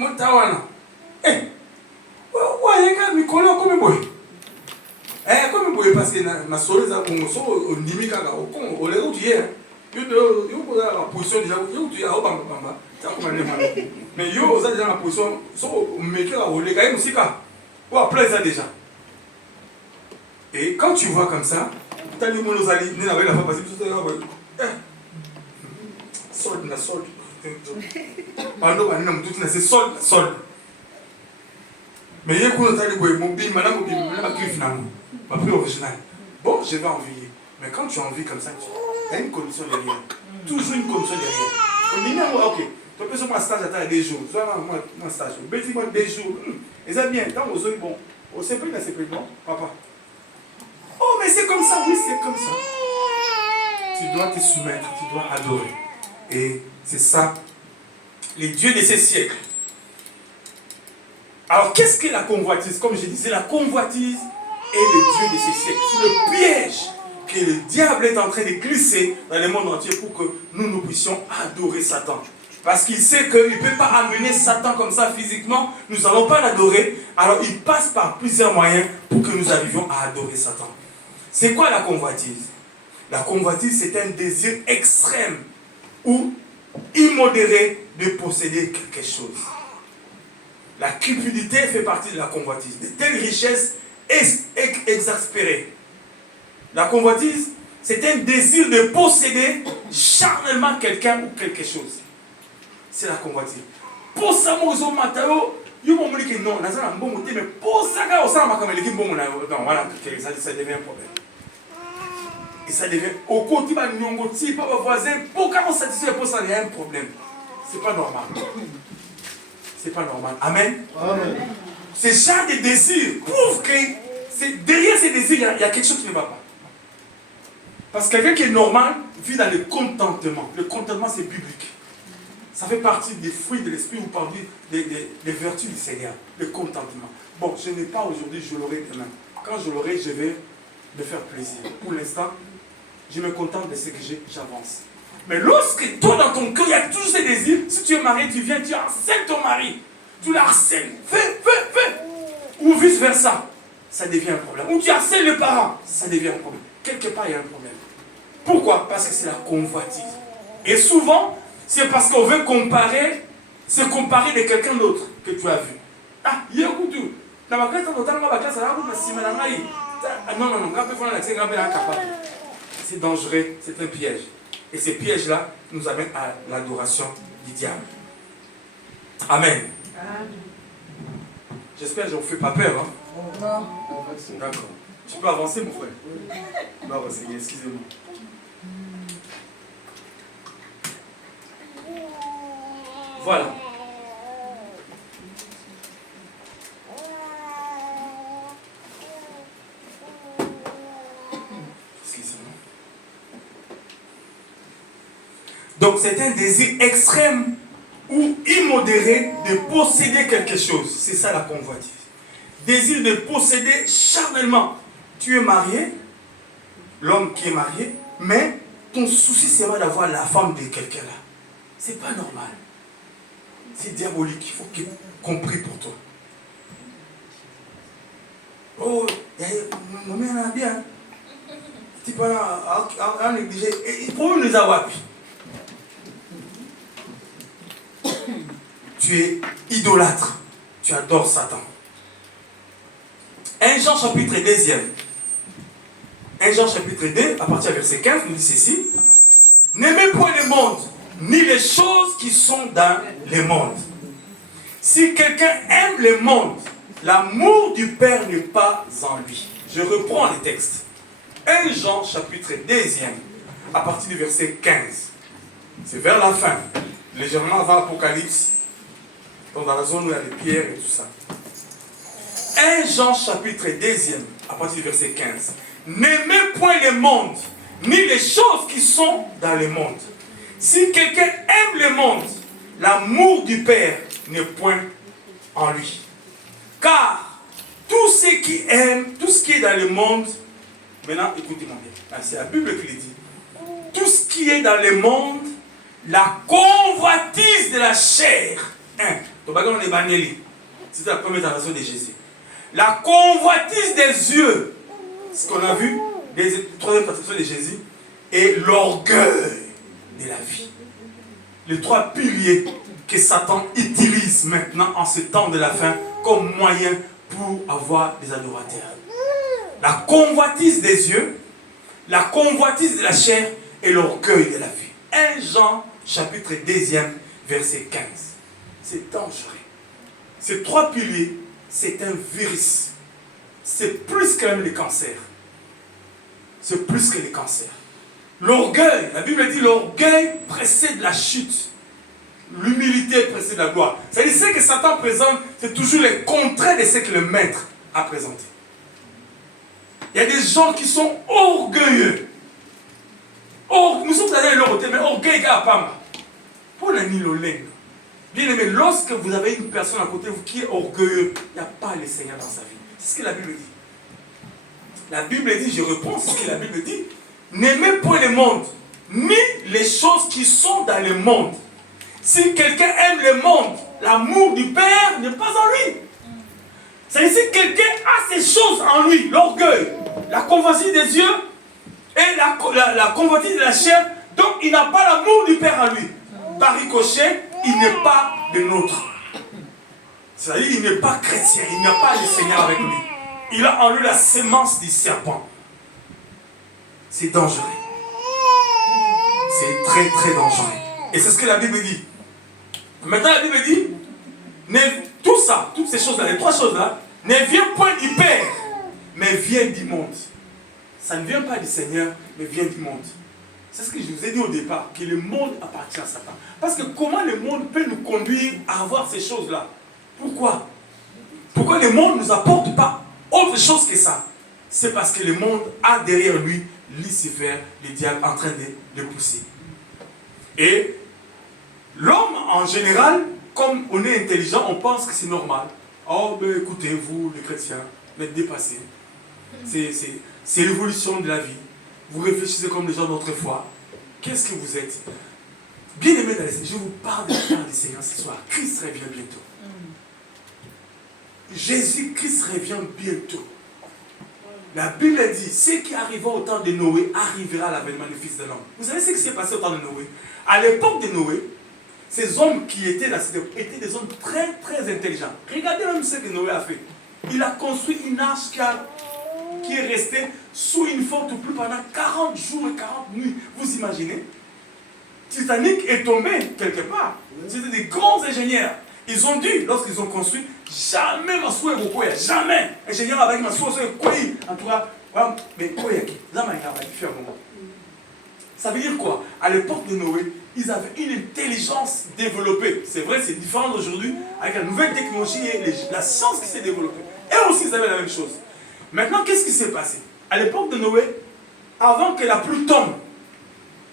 eh, ouais, regarde, mais comment comme boy. Eh, comme boy, parce que ma soeur, on sort au Nimika, au Léo d'hier. Yo la position déjà, yo tu as au bamba, mais yo vous êtes dans la position, so mettez la volée, quand même aussi quoi. Ou après ça déjà. Et quand tu vois comme ça, tu as dit mon osali, n'est pas la fois passée, tout ça, solde la solde. Pardon, on a tout c'est solde. Mais il y a quoi t'as dit mobile, madame mobile, madame qui finalement, ma plus originale. Bon, je vais envier. Mais quand tu envies comme ça, il y a une condition derrière. Toujours une condition derrière. On dit, ok, tu peux faire un stage à 2 jours. Tu vas un stage. Bêtis-moi 2 jours. Et ça vient. Tant aux autres, bon. On sait pas, c'est plus bon, papa. Oh, mais c'est comme ça, oui, c'est comme ça. Tu dois te soumettre, tu dois adorer. Et c'est ça, les dieux de ces siècles. Alors, qu'est-ce que la convoitise? Comme je disais, la convoitise est le dieu de ces siècles. C'est le piège que le diable est en train de glisser dans le monde entier pour que nous puissions adorer Satan. Parce qu'il sait qu'il ne peut pas amener Satan comme ça physiquement. Nous n'allons pas l'adorer. Alors il passe par plusieurs moyens pour que nous arrivions à adorer Satan. C'est quoi la convoitise? La convoitise, c'est un désir extrême ou immodéré de posséder quelque chose. La cupidité fait partie de la convoitise. De telles richesses exaspérées. La convoitise, c'est un désir de posséder charnellement quelqu'un ou quelque chose. C'est la convoitise. Pour ça, moi, je me dis que non, mais pour ça, ça devient un problème. Et ça devient au côté de pas voisin, pour qu'on satisfaire pour ça, il y a un problème. C'est pas normal. C'est pas normal. Amen. Amen. Ce genre de désir prouve que derrière ces désirs, il y a quelque chose qui ne va pas. Parce que quelqu'un qui est normal vit dans le contentement. Le contentement, c'est biblique. Ça fait partie des fruits de l'esprit ou parmi des vertus du Seigneur. Le contentement. Bon, je n'ai pas aujourd'hui, je l'aurai demain. Quand je l'aurai, je vais me faire plaisir. Pour l'instant, je me contente de ce que j'ai, j'avance. Mais lorsque toi, dans ton cœur, il y a tous ces désirs, si tu es marié, tu viens, tu harcèles ton mari. Tu l'harcèles. Fais. Ou vice-versa. Ça devient un problème. Ou tu harcèles les parents. Ça devient un problème. Quelque part, il y a un problème. Pourquoi? Parce que c'est la convoitise. Et souvent, c'est parce qu'on veut comparer, se comparer de quelqu'un d'autre que tu as vu. Ah, il y a un coup de... C'est dangereux, c'est un piège. Et ces pièges-là nous amènent à l'adoration du diable. Amen. J'espère que je ne vous fais pas peur. Hein? Non. D'accord. Tu peux avancer, mon frère? Non, Seigneur, excusez-moi. Voilà. Excusez-moi. Donc c'est un désir extrême ou immodéré de posséder quelque chose. C'est ça la convoitise. Désir de posséder charnellement. Tu es marié, l'homme qui est marié, mais ton souci sera d'avoir la femme de quelqu'un là. C'est pas normal. C'est diabolique. Il faut qu'il compris pour toi. Oh, mon mère a bien. Tu peux en négliger. Il faut nous avoir. Tu es idolâtre. Tu adores Satan. 1 Jean chapitre 2. 1 Jean chapitre 2, à partir du verset 15, nous dit ceci. N'aimez point le monde, ni les choses qui sont dans le monde. Si quelqu'un aime le monde, l'amour du Père n'est pas en lui. Je reprends les textes. 1 Jean chapitre 2, à partir du verset 15. C'est vers la fin, légèrement avant l'Apocalypse, dans la zone où il y a les pierres et tout ça. 1 Jean chapitre 2, à partir du verset 15. N'aimez point le monde, ni les choses qui sont dans le monde. Si quelqu'un aime le monde, l'amour du Père n'est point en lui. Car tout ce qui aime, tout ce qui est dans le monde, maintenant écoutez-moi bien, c'est la Bible qui le dit. Tout ce qui est dans le monde, la convoitise de la chair. C'est la première tentation de Jésus. La convoitise des yeux, ce qu'on a vu, les troisième tentation de Jésus, et l'orgueil de la vie. Les trois piliers que Satan utilise maintenant en ce temps de la fin comme moyen pour avoir des adorateurs. La convoitise des yeux, la convoitise de la chair et l'orgueil de la vie. 1 Jean chapitre 2, verset 15. C'est dangereux. Ces trois piliers, c'est un virus. C'est plus que même le cancer. C'est plus que le cancer. L'orgueil, la Bible dit l'orgueil précède la chute. L'humilité précède la gloire. C'est-à-dire ce que Satan présente, c'est toujours le contraire de ce que le maître a présenté. Il y a des gens qui sont orgueilleux. Nous sommes allés à l'autre, mais orgueil à Pamba. Pour la Nilolène. Bien aimé, lorsque vous avez une personne à côté de vous qui est orgueilleux, il n'y a pas le Seigneur dans sa vie. C'est ce que la Bible dit. La Bible dit, je reprends ce que la Bible dit. N'aimez point le monde, ni les choses qui sont dans le monde. Si quelqu'un aime le monde, l'amour du Père n'est pas en lui. C'est-à-dire si quelqu'un a ces choses en lui, l'orgueil, la convoitise des yeux et la convoitise de la chair, donc il n'a pas l'amour du Père en lui. Par ricochet, il n'est pas le nôtre. C'est-à-dire il n'est pas chrétien, il n'a pas le Seigneur avec lui. Il a en lui la sémence du serpent. C'est dangereux. C'est très très dangereux. Et c'est ce que la Bible dit. Maintenant la Bible dit, tout ça, toutes ces choses-là, les trois choses-là, ne vient point du Père, mais vient du monde. Ça ne vient pas du Seigneur, mais vient du monde. C'est ce que je vous ai dit au départ, que le monde appartient à Satan. Parce que comment le monde peut nous conduire à avoir ces choses-là? Pourquoi? Pourquoi le monde ne nous apporte pas autre chose que ça? C'est parce que le monde a derrière lui Lucifer, le diable, en train de le pousser. Et l'homme, en général, comme on est intelligent, on pense que c'est normal. Oh, ben écoutez, vous, les chrétiens, vous êtes dépassés. C'est l'évolution de la vie. Vous réfléchissez comme les gens d'autrefois. Qu'est-ce que vous êtes? Bien aimé dans les Seigneurs, je vous parle de la part du Seigneur ce soir. Christ revient bientôt. Jésus-Christ revient bientôt. La Bible dit, ce qui arriva au temps de Noé arrivera à l'avènement du Fils de l'homme. Vous savez ce qui s'est passé au temps de Noé? À l'époque de Noé, ces hommes qui étaient là, étaient des hommes très très intelligents. Regardez même ce que Noé a fait. Il a construit une arche qui est restée sous une forte pluie pendant 40 jours et 40 nuits. Vous imaginez? Titanic est tombé quelque part. C'était des grands ingénieurs. Ils ont dit, lorsqu'ils ont construit, jamais ma souhait vous quoi, jamais. Ingénieur avec ma souhait quoi. En tout cas, mais quoi, ça veut dire quoi? À l'époque de Noé, ils avaient une intelligence développée. C'est vrai, c'est différent d'aujourd'hui, avec la nouvelle technologie et la science qui s'est développée. Et aussi, ils avaient la même chose. Maintenant, qu'est-ce qui s'est passé? À l'époque de Noé, avant que la pluie tombe,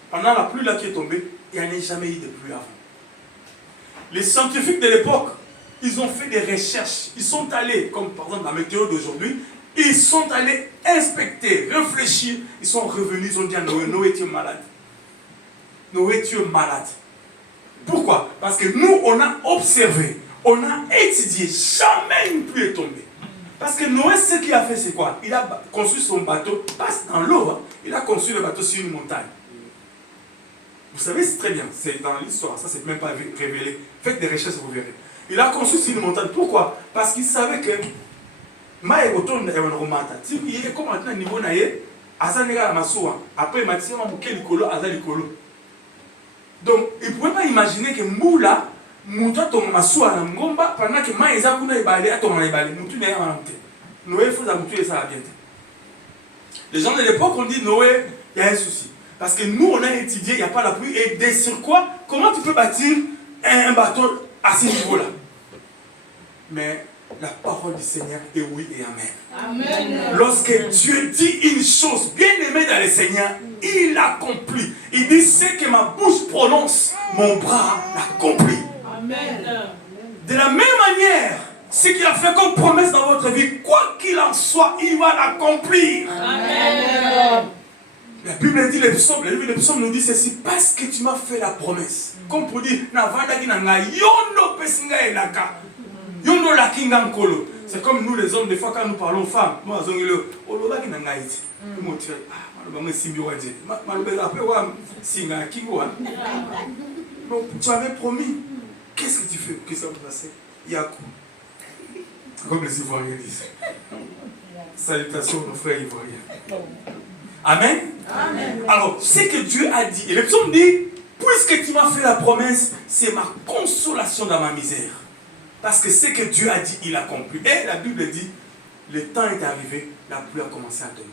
pendant la pluie là qui est tombée, il n'y en a jamais eu de pluie avant. Les scientifiques de l'époque, ils ont fait des recherches. Ils sont allés, comme par exemple la météo d'aujourd'hui, ils sont allés inspecter, réfléchir. Ils sont revenus, ils ont dit à Noé, Noé, tu es malade. Noé, tu es malade. Pourquoi? Parce que nous, on a observé, on a étudié, jamais une pluie est tombée. Parce que Noé, ce qu'il a fait, c'est quoi? Il a construit son bateau, passe dans l'eau, hein. Il a construit le bateau sur une montagne. Vous savez, c'est très bien, c'est dans l'histoire, ça c'est même pas révélé. Faites des recherches, vous verrez. Il a construit sur une montagne. Pourquoi? Parce qu'il savait que après donc il ne pouvait pas imaginer que Moula Mouta tombe Massoua na Ngomba pendant que Maïza Kuna Ibale a tombé Ibale. Moutou n'est pas monté. Noé faut d'aboutir ça à bientôt. Les gens de l'époque ont dit Noé, il y a un souci. Parce que nous on a étudié, il n'y a pas la pluie. Et sur quoi? Comment tu peux bâtir un bateau à ce niveau-là? Mais La parole du Seigneur est oui et amen. Amen. Lorsque Dieu dit une chose bien aimée dans le Seigneur, il l'accomplit. Il dit ce que ma bouche prononce, mon bras l'accomplit. Amen. De la même manière, ce qu'il a fait comme promesse dans votre vie, quoi qu'il en soit, il va l'accomplir. Amen. La Bible dit, le psaume nous dit ceci, parce que tu m'as fait la promesse. Comme pour dire, c'est comme nous les hommes, des fois quand nous parlons femmes, moi, donc tu avais promis. Qu'est-ce que tu fais? Qu'est-ce qui va passer? Yakou. Comme les Ivoiriens disent. Salutations aux frères Ivoiriens. Amen. Amen. Alors, ce que Dieu a dit, et le psaume dit, puisque tu m'as fait la promesse, c'est ma consolation dans ma misère. Parce que ce que Dieu a dit, il accomplit. Et la Bible dit, le temps est arrivé, la pluie a commencé à tomber.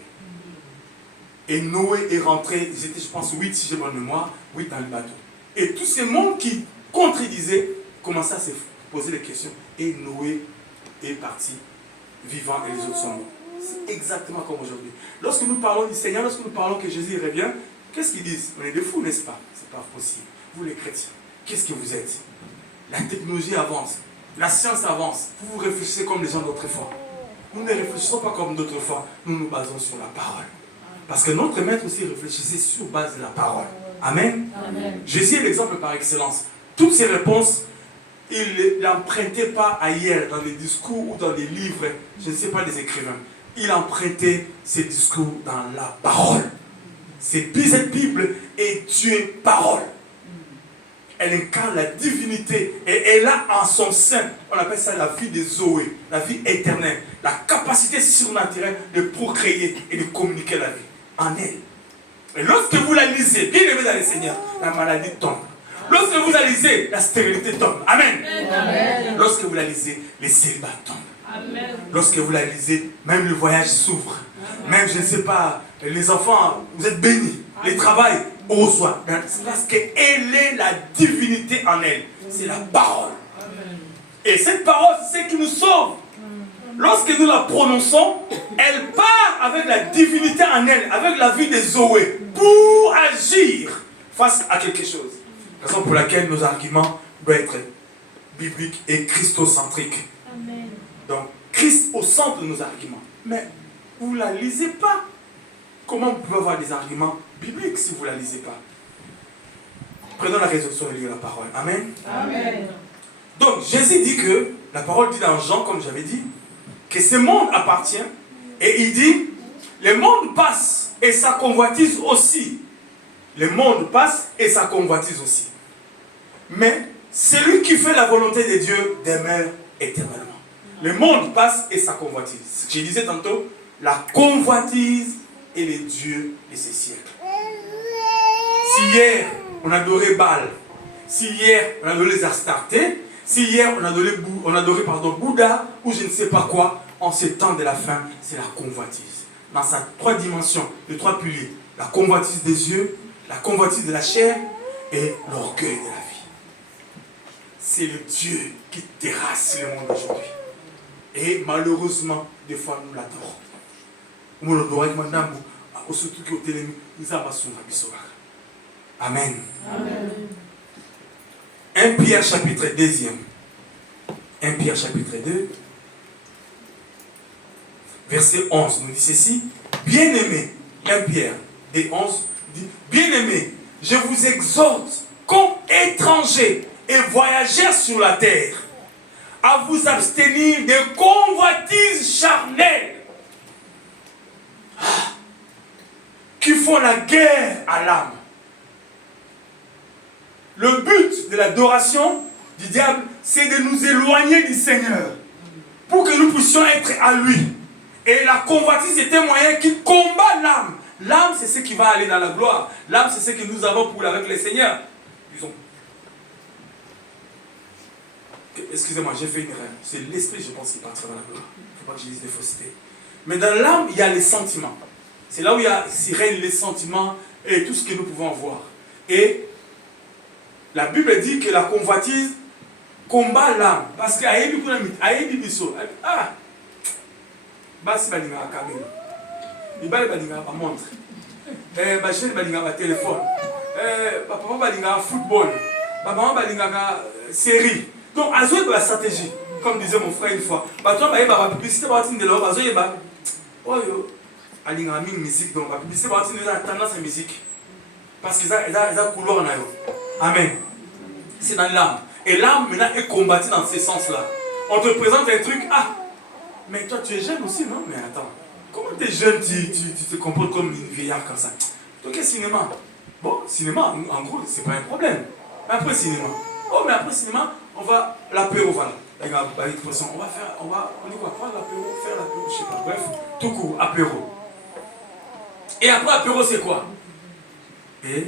Et Noé est rentré, ils étaient, je pense, 8, si j'ai bonne mémoire, 8 dans le bateau. Et tous ces mondes qui contredisaient commençaient à se poser des questions. Et Noé est parti, vivant, et les autres sont morts. C'est exactement comme aujourd'hui. Lorsque nous parlons du Seigneur, lorsque nous parlons que Jésus revient, qu'est-ce qu'ils disent? On est des fous, n'est-ce pas? C'est pas possible. Vous les chrétiens, qu'est-ce que vous êtes? La technologie avance, la science avance. Vous réfléchissez comme les gens d'autrefois. Nous ne réfléchissons pas comme d'autrefois. Nous nous basons sur la parole. Parce que notre maître aussi réfléchissait sur base de la parole. Amen. Amen. Jésus est l'exemple par excellence. Toutes ces réponses, il n'empruntait pas ailleurs, dans les discours ou dans les livres, je ne sais pas, des écrivains. Il empruntait ses discours dans la parole. Cette Bible est Dieu parole. Elle incarne la divinité et elle a en son sein, on appelle ça la vie de Zoé, la vie éternelle, la capacité surnaturelle de procréer et de communiquer la vie en elle. Et lorsque vous la lisez, bien aimé dans le Seigneur, la maladie tombe. Lorsque vous la lisez, la stérilité tombe. Amen. Amen. Lorsque vous la lisez, les célibats tombent. Amen. Lorsque vous la lisez, même le voyage s'ouvre. Même, je ne sais pas, les enfants, vous êtes bénis. Les travails, on reçoit. C'est parce qu'elle est la divinité en elle. C'est la parole. Amen. Et cette parole, c'est ce qui nous sauve. Lorsque nous la prononçons, elle part avec la divinité en elle, avec la vie de Zoé, pour agir face à quelque chose. Raison pour laquelle nos arguments doivent être bibliques et christocentriques. Amen. Donc, Christ au centre de nos arguments. Mais vous ne la lisez pas. Comment vous pouvez avoir des arguments bibliques si vous ne la lisez pas? Prenons la résolution de lire la parole. Amen. Amen. Donc, Jésus dit que, la parole dit dans Jean, comme j'avais dit, que ce monde appartient, et il dit, le monde passe et sa convoitise aussi. Le monde passe et sa convoitise aussi. Mais celui qui fait la volonté de Dieu demeure éternellement. Le monde passe et sa convoitise. Je disais tantôt, la convoitise est le Dieu de ces siècles. Si hier on adorait Baal, si hier on adorait les Astartés, si hier on adorait Bouddha ou je ne sais pas quoi, en ce temps de la fin, c'est la convoitise. Dans sa 3 dimensions, les 3 piliers. La convoitise des yeux, la convoitise de la chair et l'orgueil de la vie. C'est le Dieu qui terrasse le monde aujourd'hui. Et malheureusement, des fois nous l'adorons. Amen. Amen. 1 Pierre chapitre 2. 1 Pierre chapitre 2. Verset 11 nous dit ceci. Bien-aimés, 1 Pierre 2, 11 dit, bien-aimés, je vous exhorte comme étrangers et voyageurs sur la terre, à vous abstenir des convoitises charnelles qui font la guerre à l'âme. Le but de l'adoration du diable, c'est de nous éloigner du Seigneur pour que nous puissions être à lui. Et la convoitise est un moyen qui combat l'âme. L'âme, c'est ce qui va aller dans la gloire. L'âme, c'est ce que nous avons pour avec le Seigneur. Disons. Excusez-moi, j'ai fait une erreur. C'est l'esprit, je pense, qui partira dans la gloire. Il ne faut pas que je dise des faussetés. Mais dans l'âme, il y a les sentiments. C'est là où il règne les sentiments et tout ce que nous pouvons voir. Et la Bible dit que la convoitise combat l'âme. Parce qu'il y a des biso. Ah! Basi balinga caméra. Ibale balinga ba montre. Ba jeune balinga ba téléphone. Papa balinga football. Maman balinga série. Donc azoé ba stratégie. Comme disait mon frère une fois. Ba toi ba publicité ba tin de l'homme azoé ba. Oyo. Alinga ming musique donc ba publicité ba tin de la tendance à musique. Parce qu'ils ont couleur na yo. Amen. C'est dans l'âme. Et l'âme maintenant est combattue dans ce sens-là. On te présente un truc, ah, mais toi tu es jeune aussi, non? Mais attends, comment tu es jeune, tu te comportes comme une vieillard comme ça? Donc quel cinéma? Bon, cinéma, en gros, c'est pas un problème. Mais après cinéma. Oh, mais après cinéma, on va l'apéro, voilà. On va on dit quoi? Faire l'apéro, je sais pas. Bref, tout court, apéro. Et après apéro, c'est quoi? Et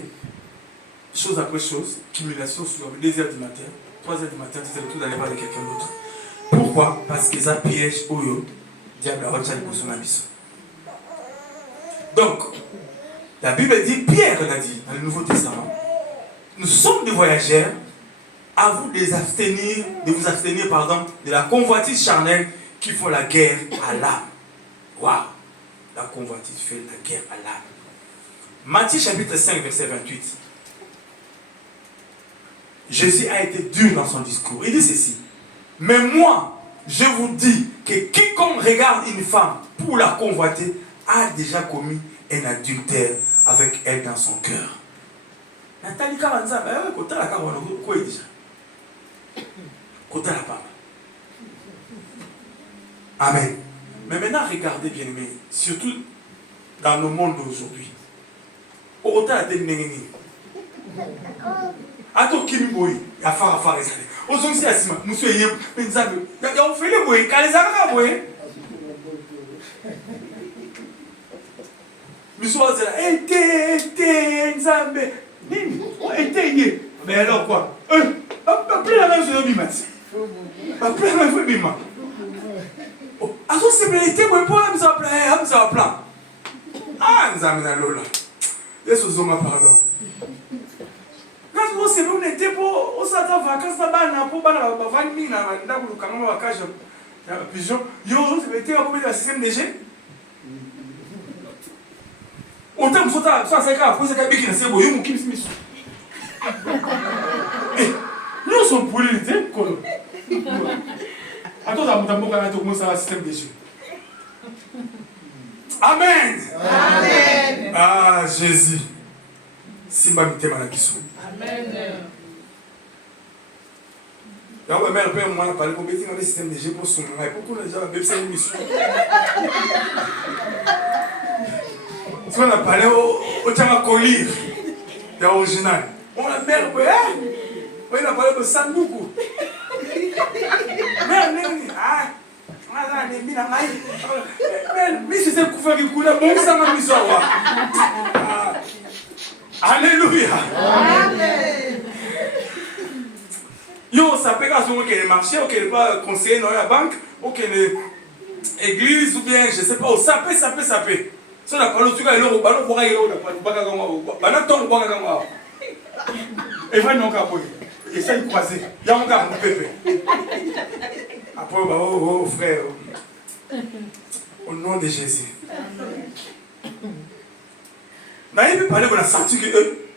chose après chose, cumulation sur 2h du matin, 3h du matin, 10h tout d'aller parler de quelqu'un d'autre. Pourquoi? Parce qu'ils ont piège au yo, diable a retiré pour son abysse. Donc, la Bible dit, Pierre l'a dit dans le Nouveau Testament, nous sommes des voyageurs, à vous de vous abstenir de la convoitise charnelle qui font la guerre à l'âme. Waouh! La convoitise fait la guerre à l'âme. Matthieu chapitre 5, verset 28. Jésus a été dur dans son discours. Il dit ceci. Mais moi, je vous dis que quiconque regarde une femme pour la convoiter a déjà commis un adultère avec elle dans son cœur. Nathalie Karanza, côté la Karanza, quoi est déjà? Côté la femme. Amen. Mais maintenant, regardez bien, mais surtout dans le monde d'aujourd'hui. Au la dénégé. Ato kimi boy, ya fara ezali. Ozongisi asima, monsieur yé, penzabe. Ya ofele boy, kalezaka boy. Monsieur azela, ete nzambe. Nini? O ete yé. Mais alors quoi? Après la même chose bimati. Après la même chose bima. Azo sebelité boy pour amza plan. Ah nzambe na lola. Yesu zoma pardon. Quand on était pour on s'attend vacances là-bas pour bana bavani na ndakulu kama wakaje ya pigeon yo c'était à combien de système DG on t'a msota ça c'est quand poser kabiki na sebo yo mukimi simisu nous sommes pour l'été quoi attends ça mutamboka na to commencer à système DG. Amen. Amen. Ah Jésus. Simba mitema na biso. Amen. Ya ma mère père moi na parler combien de système DG pour son et pourquoi les gens bébé c'est une mission. Si on a parlé au tama colir. Ya original. On la mère père on a parlé de sanduku. Mère nini ah mais c'est ce qu'on fait qui coule bon ça m'a mis ça. Alléluia. Amen. Yo ça peut pas sur le marché ou qu'elle pas conseiller dans la banque ou qu'elle église ou bien je sais pas ça peut ça n'a pas le truc alors au ballon pour aller au baka comme bana ton baka comme et va non capoter et ça il croiser il y a un gars mon pépé. Après, oh frère, au nom de Jésus. Mais il peut parler de la sortie que eux.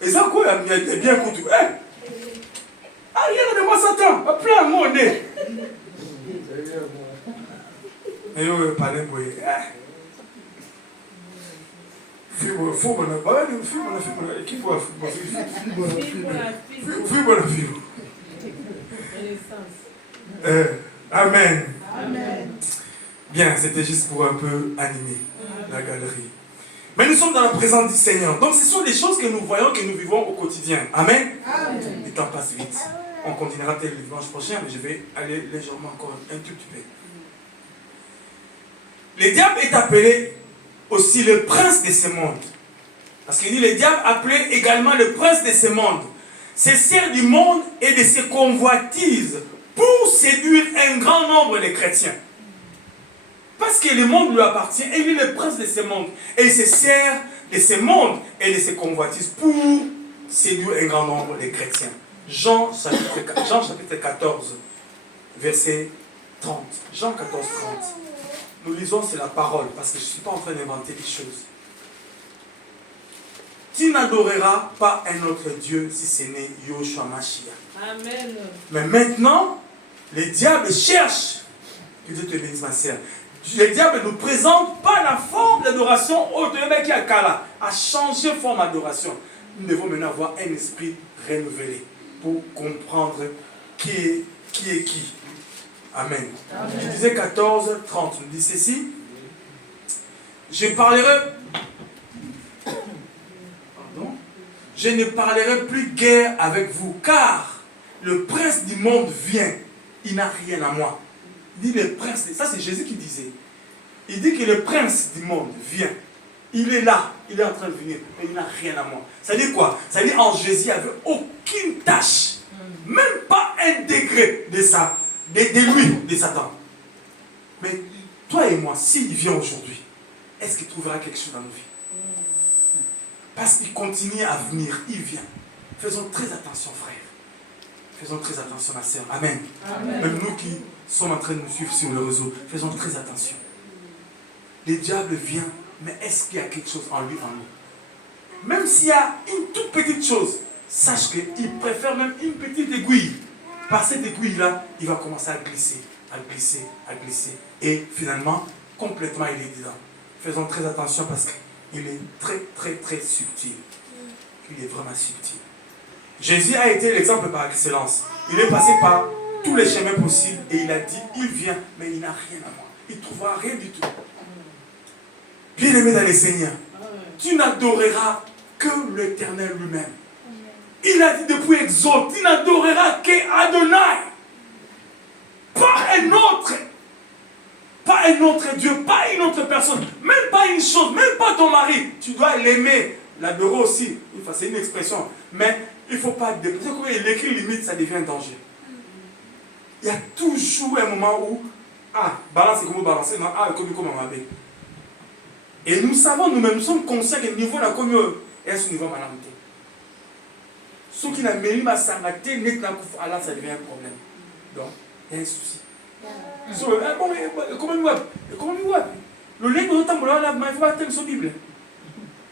Et ça, quoi, il y a bien coutu. Ah, regardez-moi Satan, plein mon nez. Et eux, parlez pour eux. Amen. Amen. Bien, c'était juste pour un peu animer la galerie. Mais nous sommes dans la présence du Seigneur. Donc ce sont des choses que nous voyons, que nous vivons au quotidien. Amen. Amen. Le temps passe vite. On continuera le dimanche prochain, mais je vais aller légèrement encore un tout petit peu. Le diable est appelé aussi le prince de ce monde. Parce qu'il dit le diable appelé également le prince de ce monde. C'est sert du monde et de ses convoitises pour séduire un grand nombre de chrétiens. Parce que le monde lui appartient et il est le prince de ce monde. Et il se sert de ce monde et de ses convoitises pour séduire un grand nombre de chrétiens. Jean chapitre 14, verset 30. Jean 14, 30. Nous lisons, c'est la parole, parce que je ne suis pas en train d'inventer des choses. Tu n'adoreras pas un autre Dieu si ce n'est Yoshua Mashiach. Amen. Mais maintenant, les diables cherchent, que Dieu te bénisse ma sœur, les diables ne nous présentent pas la forme d'adoration qui a changé forme d'adoration. Nous devons maintenant avoir un esprit renouvelé pour comprendre qui est qui. Amen. Amen. Je disais 14, 30. Nous dit ceci. Je ne parlerai plus guère avec vous, car le prince du monde vient. Il n'a rien à moi. Il dit le prince, ça c'est Jésus qui disait. Il dit que le prince du monde vient. Il est là, il est en train de venir, mais il n'a rien à moi. Ça dit quoi? Ça dit en Jésus, il n'y avait aucune tâche, même pas un degré de ça, de lui, de Satan. Mais toi et moi, s'il vient aujourd'hui, est-ce qu'il trouvera quelque chose dans nos vies? Parce qu'il continue à venir, il vient. Faisons très attention, frère. Faisons très attention, ma sœur. Amen. Amen. Même nous qui sommes en train de nous suivre sur le réseau, faisons très attention. Le diable vient, mais est-ce qu'il y a quelque chose en lui, en nous? Même s'il y a une toute petite chose, sache qu'il préfère même une petite aiguille. Par cette aiguille-là, il va commencer à glisser, à glisser, à glisser. Et finalement, complètement, il est dedans. Faisons très attention parce qu'il est très, très, très subtil. Il est vraiment subtil. Jésus a été l'exemple par excellence. Il est passé par tous les chemins possibles et il a dit, il vient, mais il n'a rien à moi. Il ne trouvera rien du tout. Bien-aimé dans les Seigneurs, tu n'adoreras que l'Éternel lui-même. Il a dit depuis Exode, tu n'adoreras qu'Adonai. Pas un autre Dieu, pas une autre personne, même pas une chose, même pas ton mari. Tu dois l'aimer, l'adorer aussi. C'est une expression. Mais il ne faut pas dépasser. Quand il écrit limite, ça devient un danger. Il y a toujours un moment où, balance c'est comme balancer, non, comme on m'appelle. Et nous savons, nous-mêmes, nous sommes conscients que le niveau là, comme est ce niveau malade. Ceux qui n'ont pas ma sangaté, alors ça devient un problème. Donc, il y a un souci. Comment nous voit? Le lait de temps, il faut attendre sa Bible.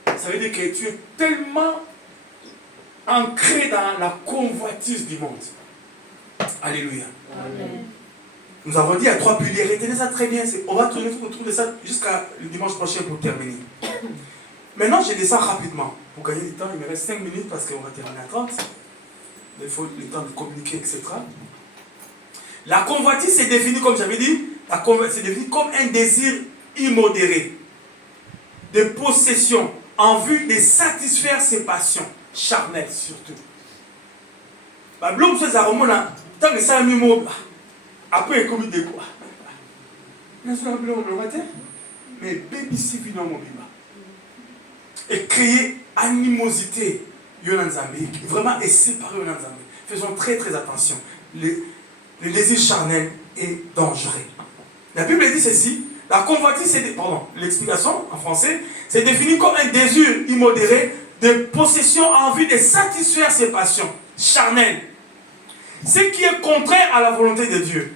Ça veut dire que tu es tellement ancré dans la convoitise du monde. Alléluia. Amen. Nous avons dit il y a 3 piliers. Retenez ça très bien. On va tourner autour de ça jusqu'à le dimanche prochain pour terminer. Maintenant, je descends rapidement. Pour gagner du temps, il me reste 5 minutes parce qu'on va terminer à 30. Il faut le temps de communiquer, etc. La convoitise, c'est défini, comme j'avais dit, c'est défini comme un désir immodéré de possession en vue de satisfaire ses passions charnelles surtout. Tant que ça a mis mot, après il commet des quoi. Mais baby si vient mon bima. Et créer animosité, vraiment et séparer Yonanzambi. Faisons très très attention. Le désir charnel est dangereux. La Bible dit ceci. La convoitise, l'explication en français, c'est défini comme un désir immodéré de possession en vue de satisfaire ses passions charnelles. Ce qui est contraire à la volonté de Dieu.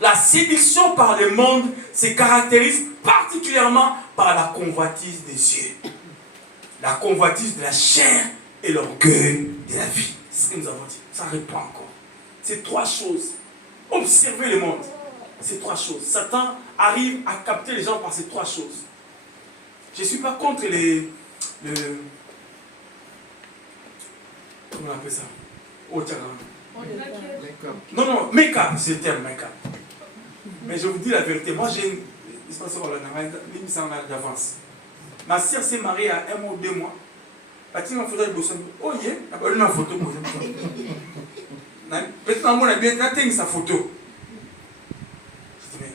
La séduction par le monde se caractérise particulièrement par la convoitise des cieux. La convoitise de la chair et l'orgueil de la vie. C'est ce que nous avons dit. Ça répond encore. C'est 3 choses. Observez le monde. Ces 3 choses. Satan arrive à capter les gens par ces 3 choses. Je ne suis pas contre les... Comment on appelle ça? Non, make-up, c'est le terme, make-up. Mais je vous dis la vérité. Moi, j'ai une... d'avance. Ma sœur s'est mariée à 1 mois ou 2 mois. Elle a une photo de Bosson. Oh, yeah, elle a une photo. Peut-être on a bien atteint sa photo. Je dis, mais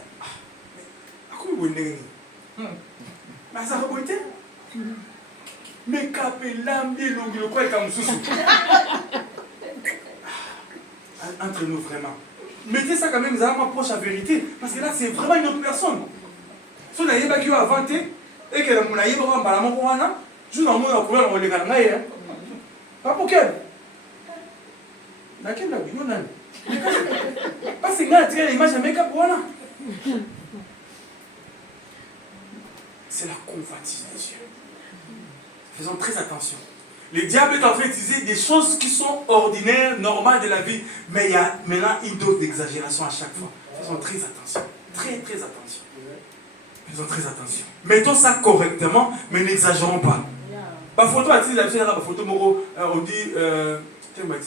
comment vous voulez? Mais ça va vous être? Mais capé l'ambie, le quoi est comme sous. Entre nous vraiment. Mettez ça quand même, nous allons approcher la vérité. Parce que là, c'est vraiment une autre personne. Si on a pas qui a inventé, et que on a eu un balamon pour un an, je n'en ai pas couvert, on les gagne. Pas pour quel? C'est la convoitise des yeux. Faisons très attention. Le diable est en train d'utiliser des choses qui sont ordinaires, normales de la vie, mais il y a maintenant une dose d'exagération à chaque fois. Faisons très attention. Très, très attention. Faisons très attention. Mettons ça correctement, mais n'exagérons pas. La photo, la photo, on dit, qu'est-ce que tu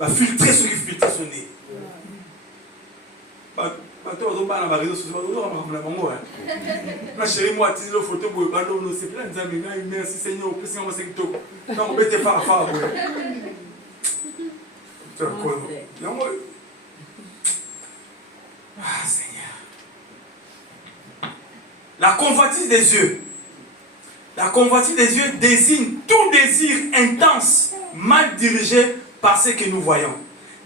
dis, filtrer ce qui filtre son nez. Ma chérie, moi, tu dis la photo, c'est plein de amis, merci Seigneur, non, on peut te faire affaire. Ah, Seigneur. La convoitise des yeux. La convoitise des yeux désigne tout désir intense, mal dirigé par ce que nous voyons.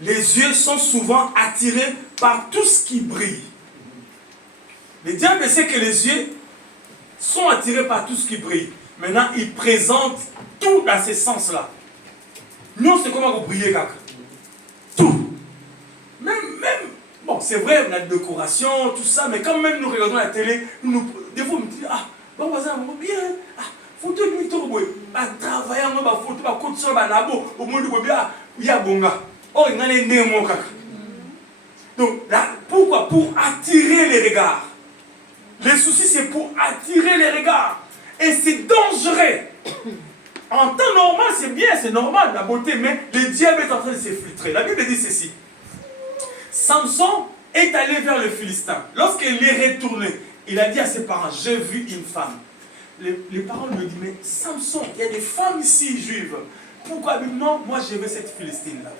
Les yeux sont souvent attirés par tout ce qui brille. Le diable sait que les yeux sont attirés par tout ce qui brille. Maintenant, il présente tout dans ces sens-là. Nous, c'est comment vous brillez, caca. Tout. Même, bon, c'est vrai, on a de décoration, tout ça, mais quand même nous regardons la télé, des fois, on me dit, ah, bon, bien, ah, photo de mito, travailler en photo, côté sur la labo, au monde de bien, il y a bonga. Oh, il y a des némons, caca. Donc, là, pourquoi? Pour attirer les regards. Le souci, c'est pour attirer les regards. Et c'est dangereux. En temps normal, c'est bien, c'est normal, la beauté, mais le diable est en train de se filtrer. La Bible dit ceci. Samson est allé vers le Philistin. Lorsqu'il est retourné, il a dit à ses parents, j'ai vu une femme. Les parents lui ont dit, mais Samson, il y a des femmes ici juives. Pourquoi? Non, moi je veux cette Philistine-là.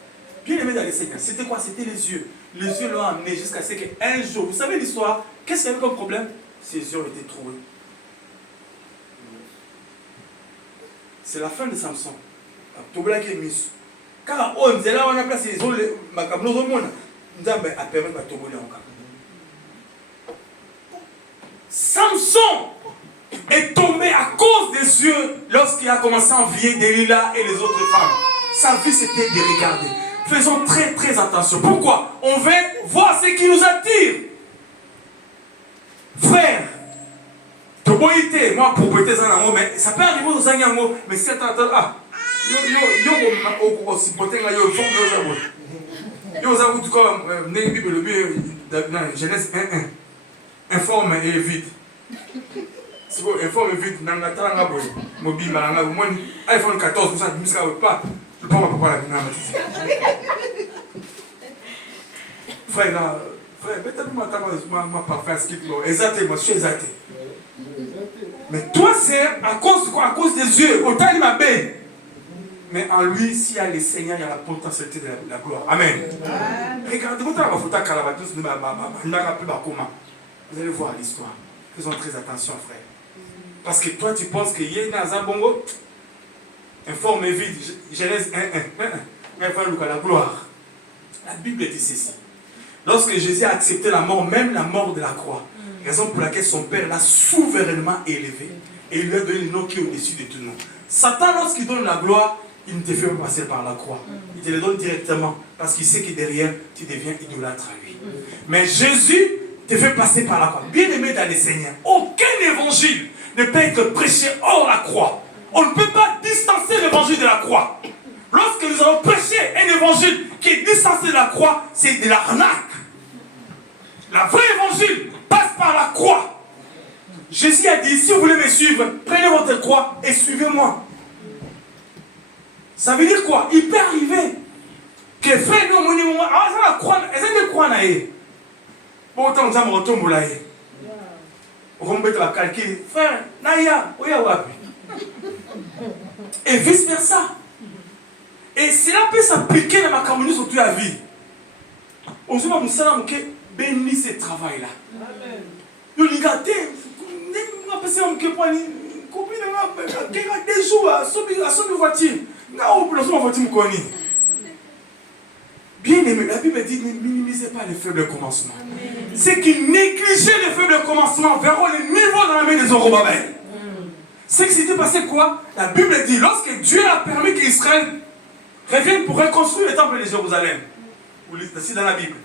Bien aimé dans les Seigneurs, c'était quoi? C'était les yeux. Les yeux l'ont amené jusqu'à ce qu'un jour, vous savez l'histoire, qu'est-ce qu'il y avait comme problème? Ses yeux ont été troués. C'est la fin de Samson. Car on est là, on a placé les yeux, a permis de tomber en cas. Samson est tombé à cause des yeux lorsqu'il a commencé à envier Delilah et les autres femmes. Sa vie c'était de regarder. Faisons très très attention. Pourquoi? On veut voir ce qui nous attire. Frère, moi propriété ça mais ça peut arriver aux années mais c'est un ah Genèse 1:1 informe et vide. C'est bon, informe et vide. Mobile, iPhone 14, ça ne me pas. Je ne peux pas frère, mettez-moi ma parfum, exactement, je suis exact. Mais toi, c'est à cause de quoi? À cause des yeux. Autant il m'a bé. Mais en lui, s'il y a le Seigneur, il y a la potentialité de la gloire. Amen. Regardez-vous dans la photo à Calabatus, vous allez voir l'histoire. Faisons très attention, frère. Parce que toi, tu penses qu'il y a un bongo. Informe et vide. Genèse 1:1. La gloire. La Bible dit ceci. Lorsque Jésus a accepté la mort, même la mort de la croix, raison pour laquelle son Père l'a souverainement élevé et il lui a donné le nom qui est au-dessus de tout nom. Satan, lorsqu'il donne la gloire, il ne te fait pas passer par la croix. Il te le donne directement parce qu'il sait que derrière, tu deviens idolâtre à lui. Mais Jésus te fait passer par la croix. Bien aimé dans les Seigneurs, aucun évangile ne peut être prêché hors la croix. On ne peut pas distancer l'évangile de la croix. Lorsque nous allons prêcher un évangile qui est distancé de la croix, c'est de l'arnaque. La vraie évangile passe par la croix. Jésus a dit, si vous voulez me suivre, prenez votre croix et suivez-moi. Ça veut dire quoi? Il peut arriver que frère, nous, on la croix, est-ce que croix n'a eu? Bon, autant nous avons retombé là. On va mettre la calcul. Frère, Naya, oya wapi. Et vice versa. Et cela peut s'appliquer dans ma communauté sur toute la vie. On se dit, nous bénis ce travail-là. Nous ligardons, nous appelons des jours à son voiture. Bien aimé, la Bible dit ne minimisez pas les faibles commencements. C'est qui négligeaient les faibles commencements verront le niveau dans la main des Zorobabel. C'est que c'était passé quoi? La Bible dit lorsque Dieu a permis qu'Israël reviennent pour reconstruire le temple de Jérusalem. Vous lisez ici dans la Bible.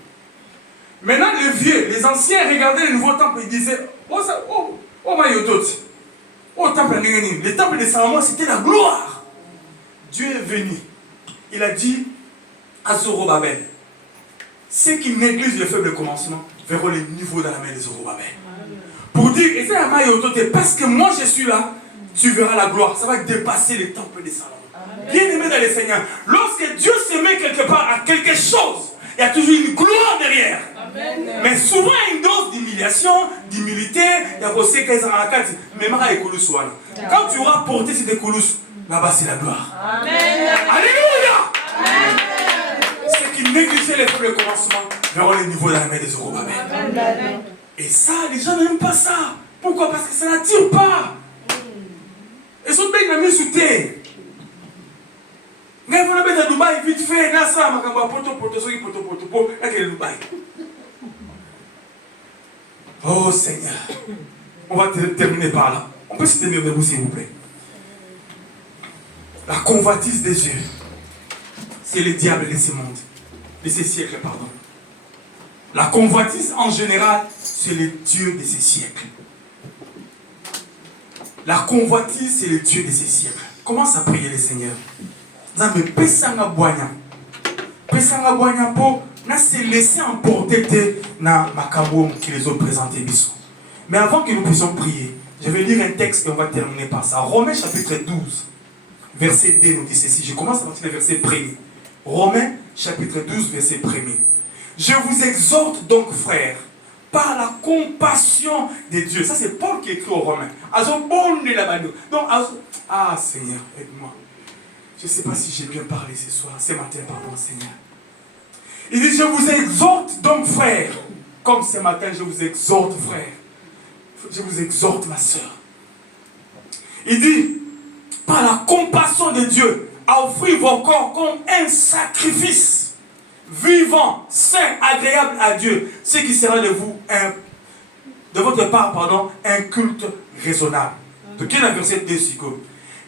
Maintenant, les vieux, les anciens regardaient le nouveau temple et disaient, oh Mayotot, oh temple Nénénim. Le temple de Salomon, c'était la gloire. Dieu est venu. Il a dit à Zorobabel, ceux qui négligent le faible commencement verront le niveau dans la main de Zorobabel. Pour dire, et c'est un Mayotot, parce que moi je suis là, tu verras la gloire. Ça va dépasser le temple de Salomon. Bien aimé dans le Seigneur, lorsque Dieu se met quelque part à quelque chose, il y a toujours une gloire derrière. Amen. Mais souvent une dose d'humiliation, d'humilité, il y a aussi qu'ils ont la carte. Mais quand tu auras porté ces coulous, là-bas c'est la gloire. Amen. Alléluia. Amen. Ceux qui négligeaient les faibles commencements verront le niveau dans la main des Zorobabel. Et ça, les gens n'aiment pas ça. Pourquoi? Parce que ça n'attire pas. Et son pays n'a mis sous terre. Mais vous l'avez à Dubaï vite fait, là ça, ma camba poto, là qu'elle est Dubaï. Oh Seigneur, on va terminer par là. On peut se tenir debout s'il vous plaît. La convoitise des yeux, c'est le diable de ce monde, de ces siècles, pardon. La convoitise en général, c'est le Dieu de ces siècles. La convoitise, c'est le Dieu de ces siècles. Commence à prier le Seigneur. Zambe pesanga boanya po na se laisser emporter na makambo qui les ont présenté biso. Mais avant que nous puissions prier, je vais lire un texte et on va terminer par ça. Romains chapitre 12 verset 2 nous dit ceci. Je commence à partir du verset 1er. Romains chapitre 12 verset 1er. Je vous exhorte donc frères par la compassion de Dieu. Ça c'est Paul qui écrit aux Romains. Donc Seigneur, aide-moi. Je ne sais pas si j'ai bien parlé ce soir, ce matin, pardon, Seigneur. Il dit, je vous exhorte donc, frère, comme ce matin, je vous exhorte, frère. Je vous exhorte, ma soeur. Il dit, par la compassion de Dieu, à offrir vos corps comme un sacrifice vivant, saint, agréable à Dieu, ce qui sera de vous, de votre part, pardon, un culte raisonnable. De quel verset 2, Sigo?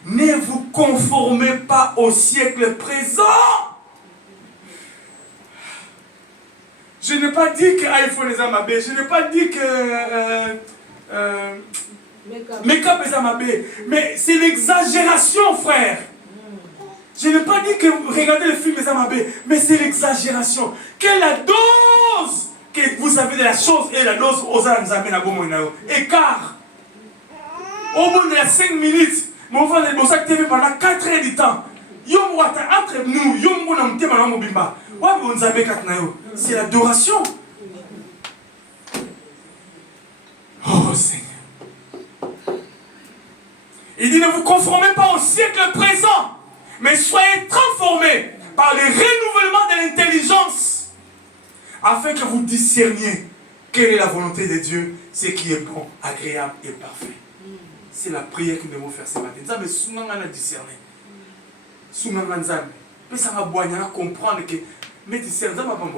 Ne vous conformez pas au siècle présent. Je n'ai pas dit que iPhone est amabé. Je n'ai pas dit que make-up est amabé. Mais c'est l'exagération, frère. Je n'ai pas dit que regarder le film est amabé. Mais c'est l'exagération. Quelle est la dose que vous savez de la chose et la dose aux Anzamé na bomo inao. Écart. Au bout de 5 minutes. Mon frère, il a TV pendant 4 heures du temps. Entre nous, c'est l'adoration. Oh Seigneur. Il dit, ne vous conformez pas au siècle présent, mais soyez transformés par le renouvellement de l'intelligence, afin que vous discerniez quelle est la volonté de Dieu, ce qui est bon, agréable et parfait. C'est la prière que nous devons faire ce matin. Nous avons discerné. Nous avons comprendre que mais discerner, nous avons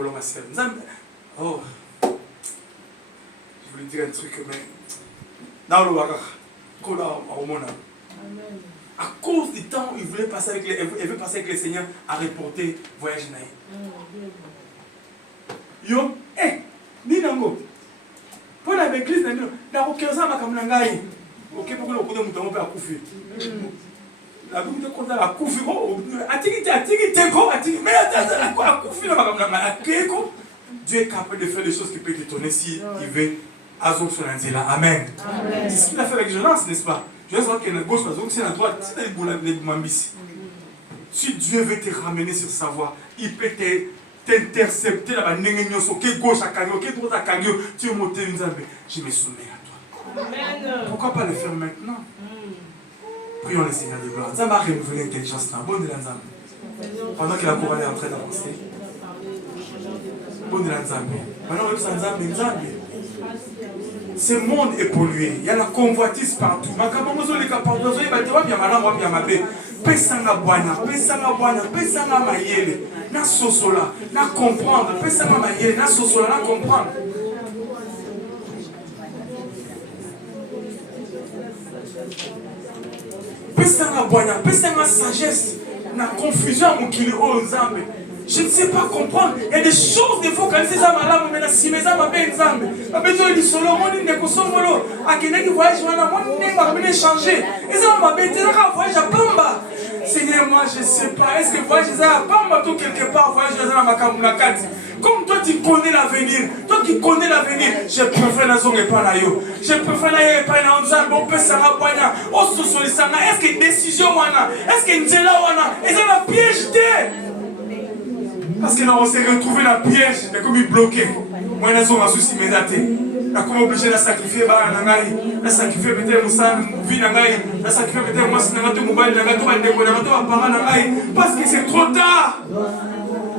oh, je voulais dire un truc, mais dans le à cause du temps, il voulait passer avec le Seigneur à reporter voyage naïf. Yo, Ninango, pour l'église, n'a aucun sens comme l'angaï. Ok, pour que le côté mouton peut accoucher. La Bible dit qu'on a accouché. Dieu est capable de faire des choses qui peuvent t'étonner si il veut. Amen. C'est ce qu'il a fait avec Jonas, n'est-ce pas? Jonas voit qu'il y a une gauche, c'est la droite. Si Dieu veut te ramener sur sa voie, il peut t'intercepter là-bas. Gauche à Kagyo, droite à Kagyo. Tu es monté une zambe. Je me soumets à toi. Amen. Pourquoi pas le faire maintenant? Prions le Seigneur de gloire. Ça va renouveler l'intelligence. Pendant que la couronne est en train d'avancer. Maintenant, ce monde est pollué. Il y a la convoitise partout. Pesanga bwana, pesanga mayele, na sosola, na comprendre, pesanga mayele, na sosola, na comprendre. Pesanga bwana, pesanga sagesse, la confusion à mon kilo aux Zambé. Je ne sais pas comprendre. Il y a des choses, des fois, quand c'est ça, madame, mais si mes âmes m'appellent Zambé. Ma besoin de solo, mon nez, qu'on s'en volo. À quelqu'un qui voyage, mon nez m'a ramené changer. Et ça m'a bêté, là, voyage à Pamba. Seigneur, moi, je ne sais pas. Est-ce que voyage à Pamba, tout quelque part, voyage à Makamounakat? Comme toi, tu connais l'avenir. Toi qui connais l'avenir, je préfère la zone et pas la yo. Je préfère la pas la Nzambe, on peut s'arraboyer. On se sollicite. Est-ce que décision, est-ce que Nzela, est-ce que la piège? Parce que là, on s'est retrouvé dans le piège, mais comme il bloqué. Moi, je suis un souci, mais là, comme obligé de sacrifier, de sacrifier peut-être mon vie, de sacrifier peut-être moi, si je mobile, parce que c'est trop tard.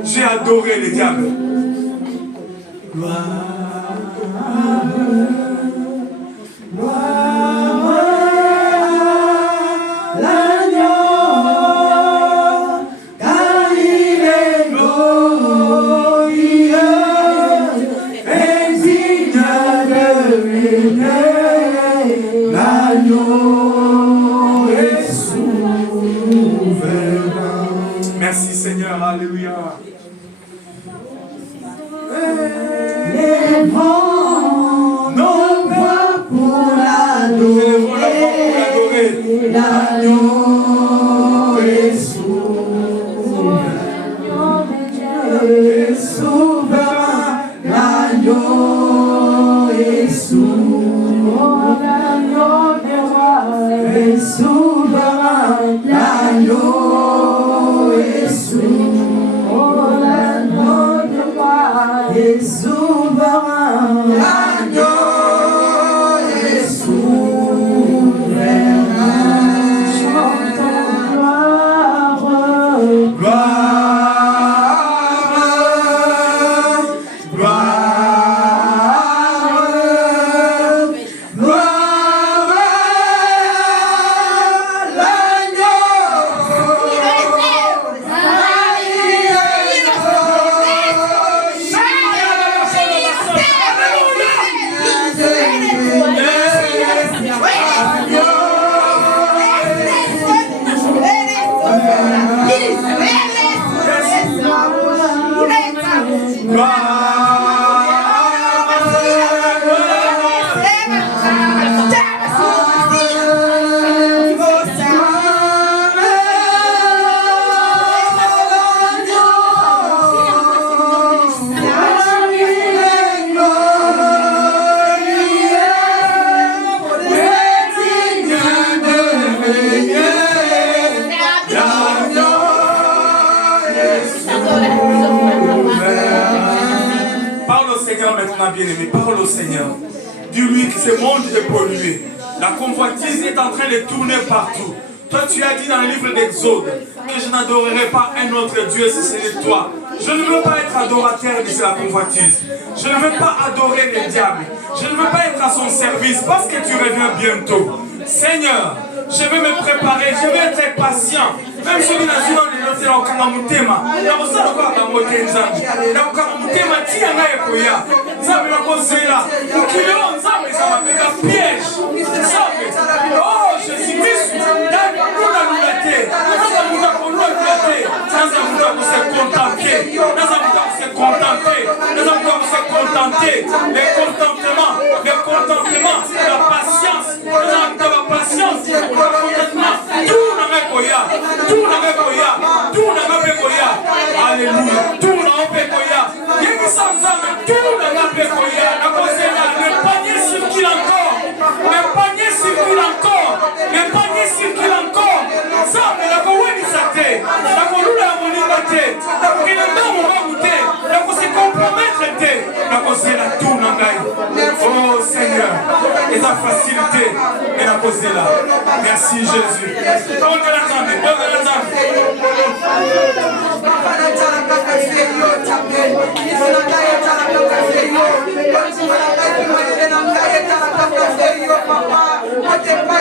J'ai adoré les diables. Merci Seigneur, alléluia. Les vents nos voix pour l'adorer, l'agneau est souverain, l'agneau est souverain, l'agneau des rois est souverain, l'agneau est souverain, l'agneau des rois est souverain, l'agneau est souverain. Chantons gloire, gloire, gloire, gloire à bien-aimé, parle au Seigneur. Dis-lui que ce monde est pollué. La convoitise est en train de tourner partout. Toi, tu as dit dans le livre d'Exode que je n'adorerai pas un autre Dieu si ce n'est toi. Je ne veux pas être adorateur de la convoitise. Je ne veux pas adorer le diable. Je ne veux pas être à son service parce que tu reviens bientôt. Seigneur, je vais me préparer, je vais être patient. Même si on a dit dans les notes, on a mon thème. On sait quoi dans mon thème. On a mon thème, qui en a écouillé. Ça me l'a posé là. Pour qu'il y ait un ça m'appelle un piège. Oh, Jésus-Christ, dans le monde à l'unité. Dans un monde à l'unité. Dans un monde à se contenter. Dans un monde à se contenter. Dans un monde à se contenter. Le contentement. Le contentement. La patience. Dans un monde à la patience. Le contentement. Tout n'a pas koya. Tout n'a pas koya. Tout n'a pas koya. Alléluia. Tout n'a pas koya. Il y a qui s'en va, mais tout n'a pas koya. La cause est là. Le panier circule encore. Le panier circule encore. Le panier circule encore. Ça, mais la cause est satée. La cause est là, mon liberté. La cause est là, mon goûter. La cause est compromettre. La cause est là, tout n'a pas. Oh Seigneur, et ta facilité. Et la cause est là. Merci Jésus. Papa,